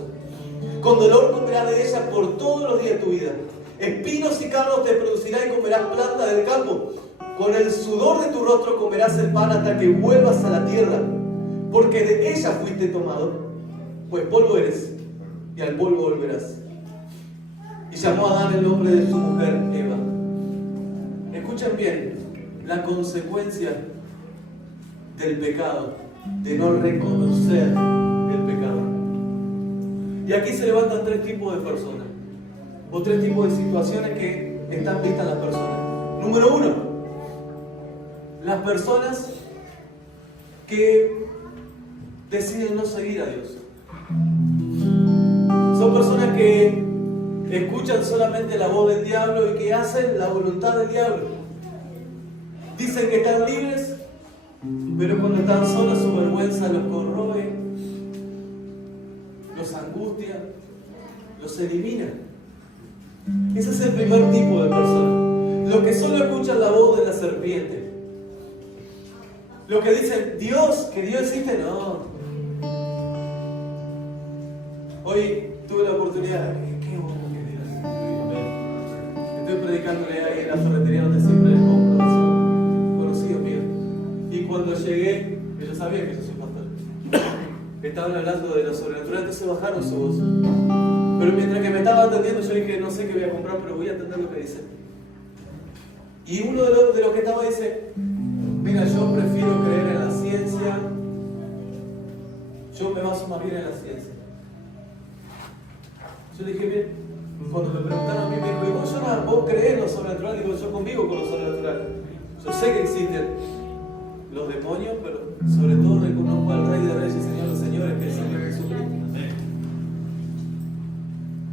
Con dolor comerás de ella por todos los días de tu vida. Espinos y cardos te producirá y comerás planta del campo. Con el sudor de tu rostro comerás el pan hasta que vuelvas a la tierra, porque de ella fuiste tomado, pues polvo eres, y al polvo volverás. Y llamó a Adán el nombre de su mujer, Eva. Escuchen bien, la consecuencia del pecado, de no reconocer el pecado. Y aquí se levantan tres tipos de personas, o tres tipos de situaciones que están vistas en las personas. Número uno, las personas que deciden no seguir a Dios. Son personas que escuchan solamente la voz del diablo y que hacen la voluntad del diablo. Dicen que están libres, pero cuando están solos su vergüenza los corroe, los angustia, los elimina. Ese es el primer tipo de personas. Los que solo escuchan la voz de la serpiente. Los que dicen, Dios, que Dios existe, no. Hoy tuve la oportunidad, qué bueno que Dios. Estoy predicándole ahí en la ferretería donde siempre les compro, son conocidos míos. Y cuando llegué, ellos sabían que yo soy pastor. Estaban hablando de lo sobrenatural, entonces bajaron su voz. Pero mientras que me estaba atendiendo, yo dije, no sé qué voy a comprar, pero voy a atender lo que dice. Y uno de los que estaba dice, mira, yo prefiero creer en la ciencia, yo me baso más bien en la ciencia. Yo le dije, bien, cuando me preguntaron a mí, me dijo, vos crees en lo sobrenatural, digo, yo convivo con lo sobrenatural. Yo sé que existen los demonios, pero sobre todo reconozco al Rey de Reyes y Señor de Señores, que es el Señor Jesucristo.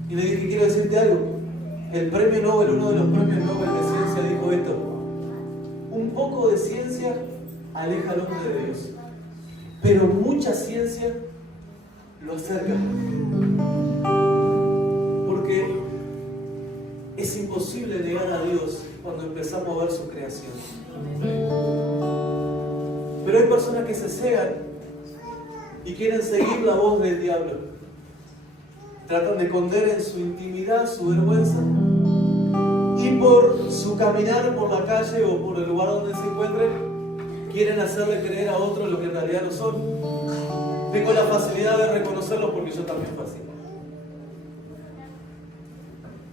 Y le dije, quiero decirte algo. El premio Nobel, uno de los premios Nobel de ciencia, dijo esto: un poco de ciencia aleja al hombre de Dios, pero mucha ciencia lo acerca. Porque es imposible negar a Dios cuando empezamos a ver su creación. Pero hay personas que se cegan y quieren seguir la voz del diablo. Tratan de esconder en su intimidad su vergüenza. Y por su caminar por la calle o por el lugar donde se encuentren, quieren hacerle creer a otros lo que en realidad no son. Tengo la facilidad de reconocerlo porque yo también fui así.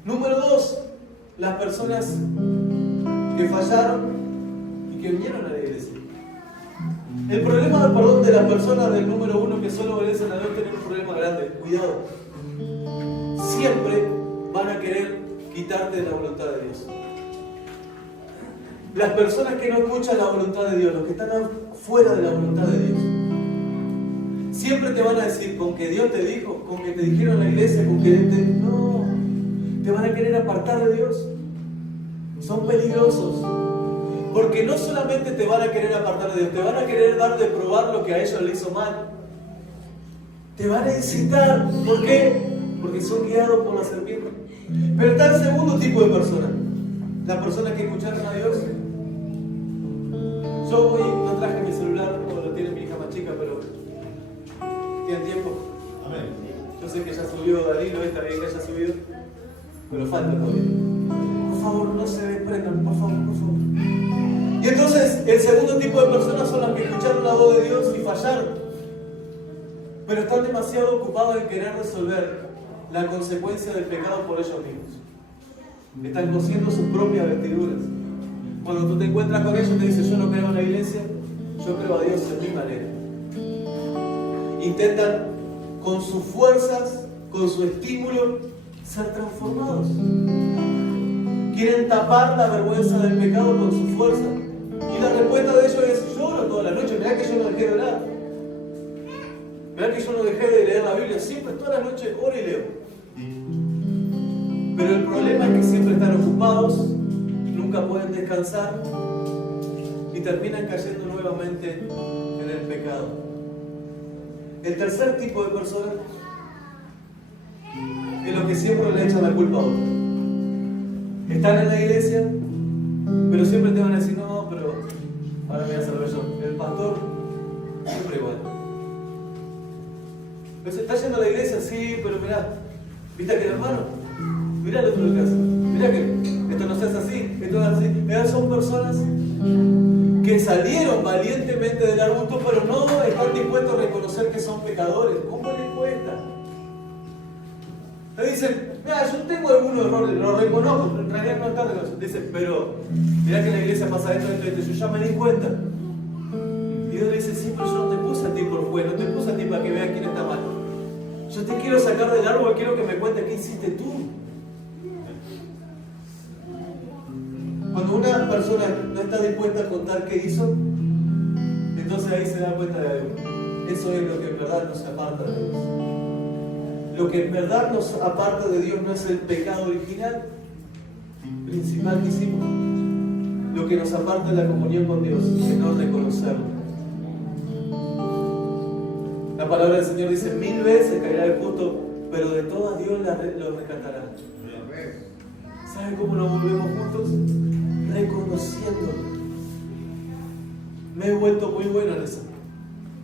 Número 2, las personas que fallaron y que vinieron a la iglesia. El problema, de las personas del número 1 que solo obedecen a Dios tiene un problema grande. Cuidado. Siempre van a querer quitarte de la voluntad de Dios. Las personas que no escuchan la voluntad de Dios, los que están fuera de la voluntad de Dios, siempre te van a decir, con que Dios te dijo, con que te dijeron en la iglesia, con que no, te van a querer apartar de Dios. Son peligrosos, porque no solamente te van a querer apartar de Dios, te van a querer dar de probar lo que a ellos les hizo mal. Te van a incitar. ¿Por qué? Porque son guiados por la serpiente. Pero está el segundo tipo de personas. las personas que escucharon a Dios. Yo hoy no traje mi celular, como lo tiene mi hija más chica, pero ¿tienen tiempo? Amén. Yo sé que ya subió Danilo, está bien que haya subido, pero falta todavía. Por favor, no se desprendan, por favor, por favor. Y entonces, el segundo tipo de personas son las que escucharon la voz de Dios y fallaron, pero están demasiado ocupados en querer resolver la consecuencia del pecado por ellos mismos. Están cosiendo sus propias vestiduras. Cuando tú te encuentras con ellos, te dicen: yo no creo en la iglesia, yo creo a Dios en mi manera. Intentan con sus fuerzas, con su estímulo, ser transformados. Quieren tapar la vergüenza del pecado con su fuerza. Y la respuesta de ellos es: yo oro toda la noche. Mirá que yo no dejé de orar. Mirá que yo no dejé de leer la Biblia. Siempre, toda la noche, oro y leo. Pero el problema es que siempre están ocupados, nunca pueden descansar y terminan cayendo nuevamente en el pecado. El tercer tipo de personas es los que siempre le echan la culpa a otro. Están en la iglesia, pero siempre te van a decir: no, pero ahora me voy a salvar yo. El pastor, siempre igual. Pero ¿está yendo a la iglesia? Sí, pero mirá, ¿viste aquel hermano? Mirá el otro caso. Mirá que esto no se hace así, esto no es así. Son personas que salieron valientemente del arbusto, pero no están dispuestos a reconocer que son pecadores. ¿Cómo les cuesta? Te dicen: mira, yo tengo algunos errores, lo reconozco, pero en realidad no están reconocidos. Dicen: pero mirá que en la iglesia pasa esto, yo ya me di cuenta. Y Dios le dice: sí, pero yo no te puse a ti por juez, no te puse a ti para que veas quién está mal. Yo te quiero sacar del árbol, quiero que me cuentes qué hiciste tú. Cuando una persona no está dispuesta a contar qué hizo, entonces ahí se da cuenta de algo. Eso es lo que en verdad nos aparta de Dios. Lo que en verdad nos aparta de Dios no es el pecado original, principal que hicimos. Lo que nos aparta de la comunión con Dios es no reconocerlo. La palabra del Señor dice: 1000 veces caerá el justo, pero de todas Dios lo rescatará. ¿Saben cómo nos volvemos justos? Reconociendo. Me he vuelto muy bueno en eso.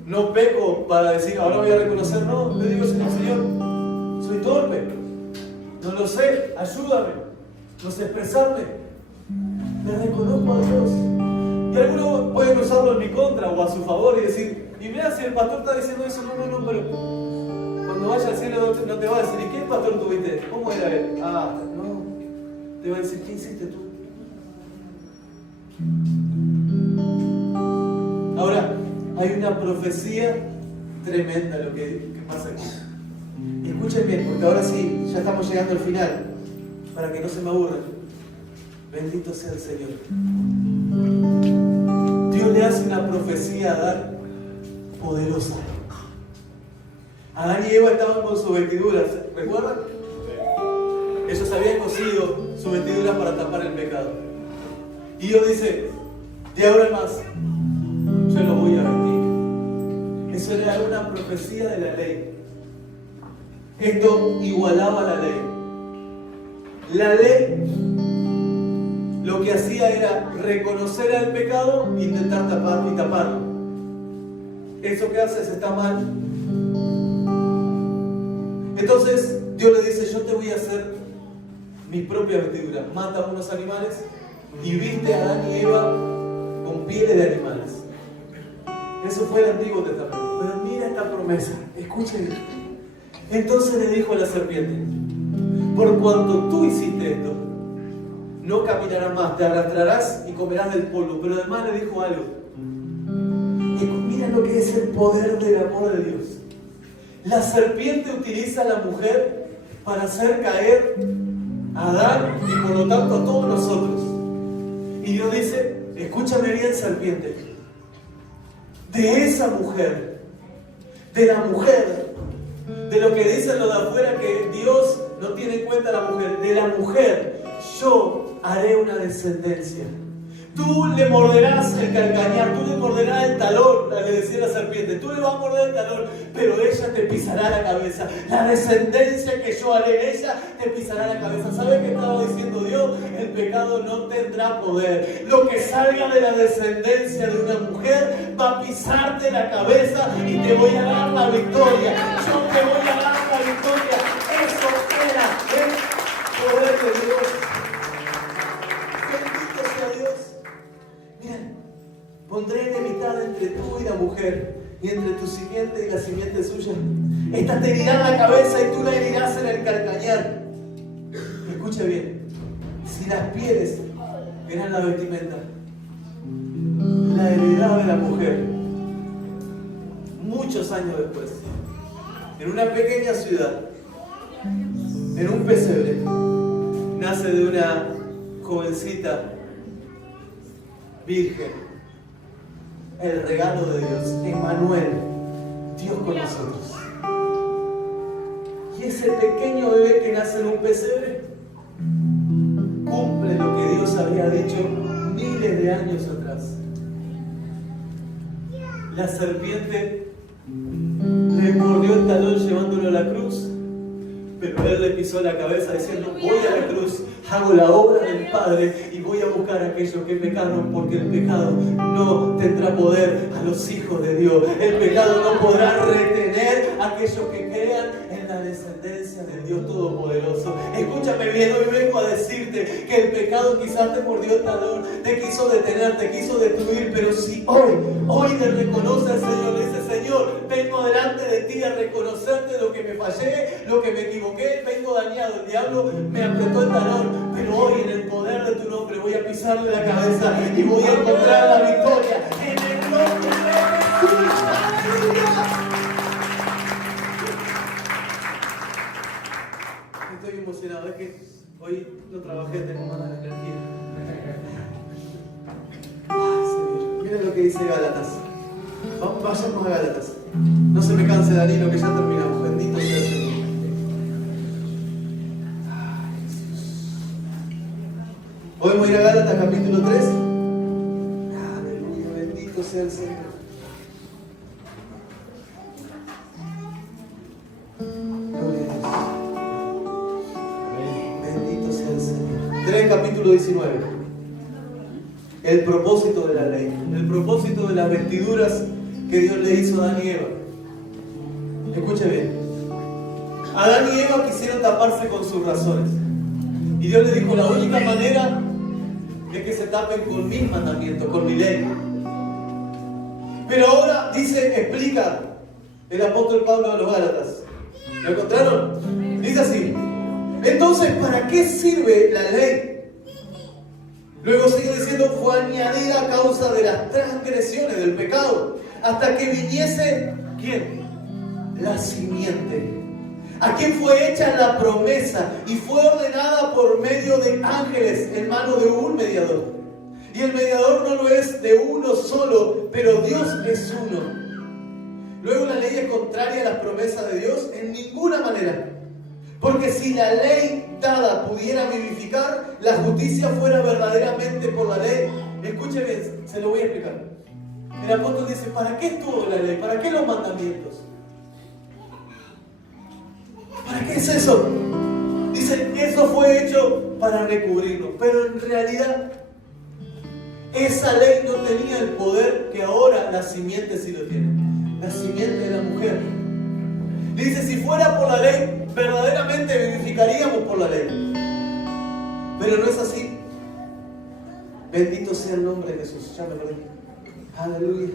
No peco para decir: ahora voy a reconocer. No, le digo: Señor, soy torpe, no lo sé, ayúdame, no sé expresarme. Me reconozco a Dios. Y algunos pueden usarlo en mi contra o a su favor y decir: y mira, si el pastor está diciendo eso, no, pero cuando vaya al cielo no te va a decir: ¿y qué pastor tuviste? ¿Cómo era él? Ah, no, te va a decir: ¿qué hiciste tú? Ahora, hay una profecía tremenda lo que pasa aquí. Y escuchen bien, porque ahora sí, ya estamos llegando al final, para que no se me aburran. Bendito sea el Señor. Dios le hace una profecía a Adán poderosa. Adán y Eva estaban con sus vestiduras, ¿recuerdan? Ellos habían cosido sus vestiduras para tapar el pecado. Y Dios dice: de ahora en más, yo los voy a vestir. Eso era una profecía de la ley. Esto igualaba la ley. La ley lo que hacía era reconocer el pecado e intentar taparlo. Eso que haces está mal. Entonces Dios le dice: yo te voy a hacer mis propias vestiduras. Mata a unos animales y viste a Adán y Eva con pieles de animales. Eso fue el Antiguo Testamento. Pero mira esta promesa, escuchen. Entonces le dijo a la serpiente: por cuanto tú hiciste esto, no caminarás más, te arrastrarás y comerás del polvo. Pero además le dijo algo. Y mira lo que es el poder del amor de Dios. La serpiente utiliza a la mujer para hacer caer a Adán y por lo tanto a todos nosotros. Y Dios dice: escúchame bien, serpiente, de esa mujer, de la mujer, de lo que dicen los de afuera que Dios no tiene en cuenta a la mujer, de la mujer yo haré una descendencia. Tú le morderás el calcañar, tú le morderás el talón, le decía la serpiente, tú le vas a morder el talón, pero ella te pisará la cabeza. La descendencia que yo haré en ella te pisará la cabeza. ¿Sabes qué estaba diciendo Dios? El pecado no tendrá poder. Lo que salga de la descendencia de una mujer va a pisarte la cabeza y te voy a dar la victoria. Yo te voy a dar la victoria. Eso era el poder de Dios. Bendito sea Dios. Miren, pondré enemistad entre tú y la mujer, y entre tu simiente y la simiente suya. Esta te herirá la cabeza y tú la herirás en el calcañar. Escuche bien, si las pieles eran la vestimenta, la heredad de la mujer, muchos años después, en una pequeña ciudad, en un pesebre, nace de una jovencita virgen, el regalo de Dios, Emmanuel, Dios con nosotros. Y ese pequeño bebé que nace en un pesebre cumple lo que Dios había dicho miles de años atrás. La serpiente le mordió el talón llevándolo a la cruz, pero él le pisó la cabeza diciendo: voy a la cruz, hago la obra del Padre y voy a buscar a aquellos que pecaron, porque el pecado no tendrá poder a los hijos de Dios. El pecado no podrá retener a aquellos que crean en la descendencia del Dios Todopoderoso. Escúchame bien, hoy vengo a decirte que el pecado quizás te mordió el talón, te quiso detener, te quiso destruir, pero si hoy te reconoce al Señor, le dice: Señor, vengo delante de ti a reconocerte lo que me fallé, lo que me equivoqué, vengo dañado, el diablo me apretó el talón, pero hoy en el poder de tu nombre voy a pisarle la cabeza y voy a encontrar la victoria en el nombre de Jesús. Estoy emocionado, es que hoy no trabajé, tengo mala energía. Señor, miren lo que dice Gálatas. Vayamos a Gálatas. No se me canse, Danilo, que ya terminamos. Bendito sea el Señor. ¿Podemos ir a Gálatas capítulo 3? Aleluya, bendito sea el Señor. Gloria a Dios. Bendito sea el Señor. 3 capítulo 19. El propósito de la ley. El propósito de las vestiduras que Dios le hizo a Adán y Eva. Escuche bien. Adán y Eva quisieron taparse con sus razones. Y Dios les dijo: la única manera es que se tapen con mis mandamientos, con mi ley. Pero ahora explica el apóstol Pablo a los Gálatas. ¿Lo encontraron? Dice así: entonces, ¿para qué sirve la ley? Luego sigue diciendo: fue añadida a causa de las transgresiones, del pecado, hasta que viniese, ¿quién? La simiente, a quien fue hecha la promesa y fue ordenada por medio de ángeles en mano de un mediador. Y el mediador no lo es de uno solo, pero Dios es uno. Luego, la ley es contraria a las promesas de Dios en ninguna manera. Porque si la ley dada pudiera vivificar, la justicia fuera verdaderamente por la ley. Escuche bien, se lo voy a explicar. El apóstol dice: ¿para qué estuvo la ley? ¿Para qué los mandamientos? ¿Para qué es eso? Dicen: eso fue hecho para recubrirnos. Pero en realidad, esa ley no tenía el poder que ahora la simiente sí lo tiene. La simiente de la mujer. Dice: si fuera por la ley, verdaderamente vivificaríamos por la ley. Pero no es así. Bendito sea el nombre de Jesús. Ya me perdí. Aleluya.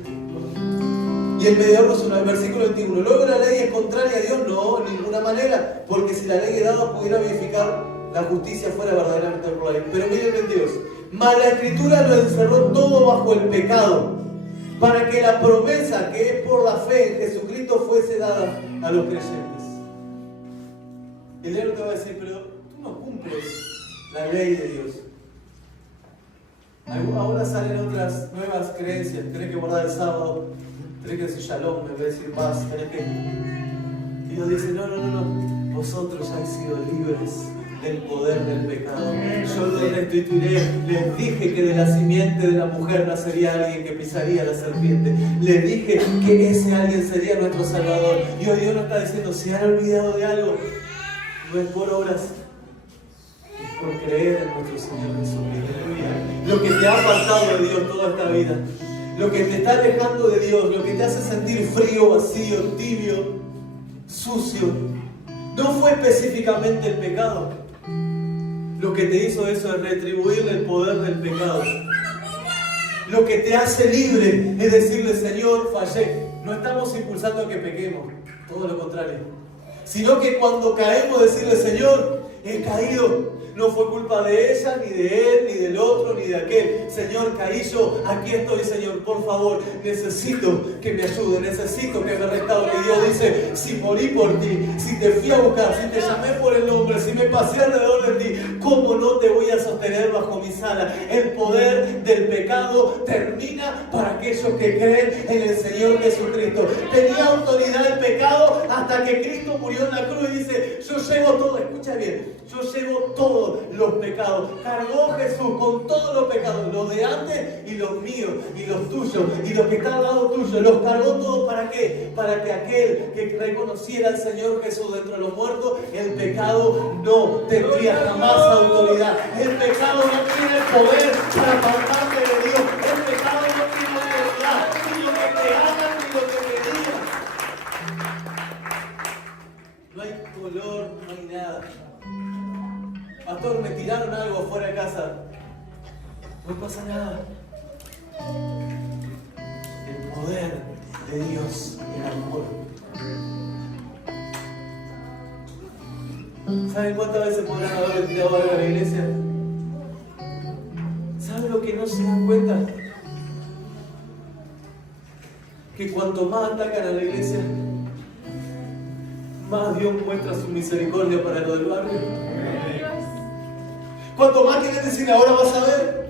Y el mediador no es uno. El versículo 21. Luego, la ley es contraria a Dios. No, en ninguna manera. Porque si la ley dada pudiera vivificar, la justicia fuera verdaderamente por la ley. Pero miren, 22. Mas la Escritura lo encerró todo bajo el pecado, para que la promesa que es por la fe en Jesucristo fuese dada a los creyentes. Y el diablo te va a decir: pero tú no cumples la ley de Dios. Ahora salen otras nuevas creencias. Tenés que guardar el sábado, tenés que decir shalom, me voy a decir paz, tenés que... Y Dios dice: no, vosotros ya habéis sido libres del poder del pecado. Yo lo restituiré. Les dije que de la simiente de la mujer nacería alguien que pisaría la serpiente. Les dije que ese alguien sería nuestro Salvador. Y hoy Dios nos está diciendo, si han olvidado de algo, no es por obras, es por creer en nuestro Señor Jesucristo. Lo que te ha apartado de Dios toda esta vida, lo que te está alejando de Dios, lo que te hace sentir frío, vacío, tibio, sucio, no fue específicamente el pecado. Lo que te hizo eso es retribuirle el poder del pecado. Lo que te hace libre es decirle, Señor, fallé. No estamos impulsando a que pequemos, todo lo contrario. Sino que cuando caemos, decirle, Señor, he caído. No fue culpa de ella, ni de él, ni del otro, ni de aquel. Señor, caí yo, aquí estoy, Señor, por favor, necesito que me ayude, necesito que me restaure. Y Dios dice, si morí por ti, si te fui a buscar, si te llamé por el nombre, si me pasé alrededor de ti, ¿cómo no te voy a sostener bajo mis alas? El poder del pecado termina para aquellos que creen en el Señor Jesucristo. Tenía autoridad el pecado hasta que Cristo murió en la cruz y dice, yo llevo todo, escucha bien, yo llevo todos los pecados. Cargó Jesús con todos los pecados, los de antes y los míos y los tuyos y los que están al lado tuyo. Los cargó todos, ¿para qué? Para que aquel que reconociera al Señor Jesús dentro de los muertos, el pecado no tendría jamás autoridad. El pecado no tiene el poder para apartarte de Dios. El pecado no tiene autoridad, ni lo que te hagan ni lo que te digan. No hay color, no hay nada. Pastor, me tiraron algo afuera de casa. No pasa nada. El poder de Dios, el amor. ¿Saben cuántas veces podrán haberle tirado algo a la iglesia? ¿Saben lo que no se dan cuenta? Que cuanto más atacan a la iglesia, más Dios muestra su misericordia para lo del barrio. Cuanto más quieren decir, ahora vas a ver,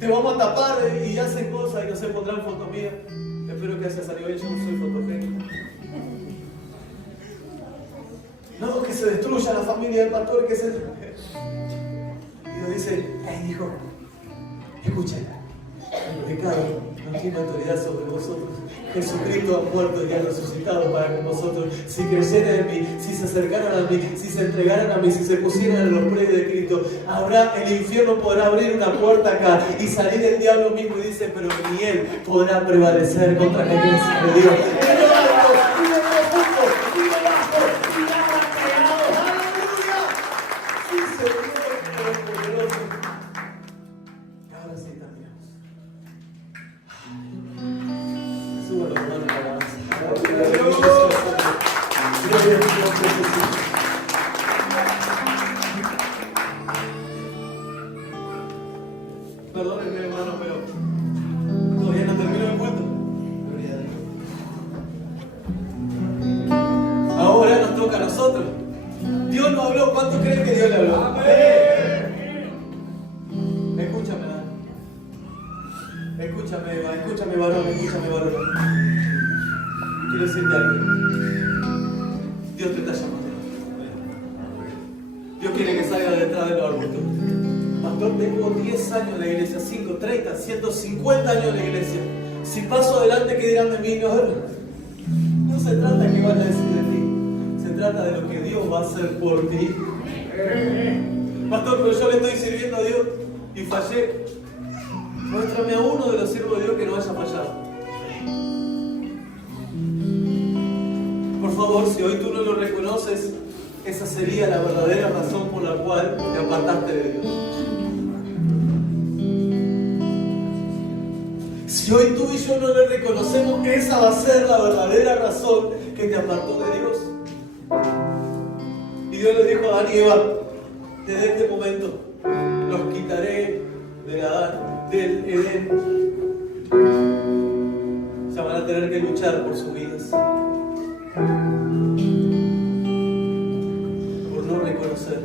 te vamos a tapar y hacen cosas y no se pondrán foto mía. Espero que haya salido bien, yo no soy fotogénico. No, que se destruya la familia del pastor, que se... Y Dios dice, hey hijo, escuchen, el pecado no tiene autoridad sobre vosotros. Jesucristo ha muerto y ha resucitado para con vosotros. Si creyeran en mí, si se acercaran a mí, si se entregaran a mí, si se pusieran en los pies de Cristo, el infierno podrá abrir una puerta acá y salir el diablo mismo y dice, pero ni él podrá prevalecer contra la iglesia de Dios. Perdónenme, hermano, pero todavía no termino el culto. Ahora nos toca a nosotros. Dios nos habló. ¿Cuántos creen que Dios le habló? ¡Amén! Escúchame, escúchame, varón, escúchame, varón. Quiero decirte algo. Dios te está llamando. Dios quiere que salga detrás de los arbustos. Pastor, tengo 10 años en la iglesia, 5, 30, 150 años en la iglesia. Si paso adelante, ¿qué dirán de mí? No se trata de qué van a decir de ti. Se trata de lo que Dios va a hacer por ti. Pastor, pero yo le estoy sirviendo a Dios y fallé. Muéstrame a uno de los siervos de Dios que no haya fallado. Por favor, si hoy tú no lo reconoces, esa sería la verdadera razón por la cual te apartaste de Dios. Si hoy tú y yo no le reconocemos, esa va a ser la verdadera razón que te apartó de Dios. Y Dios le dijo a Adán y Eva, desde este momento los quitaré del Edén. Ya van a tener que luchar por sus vidas. Por no reconocer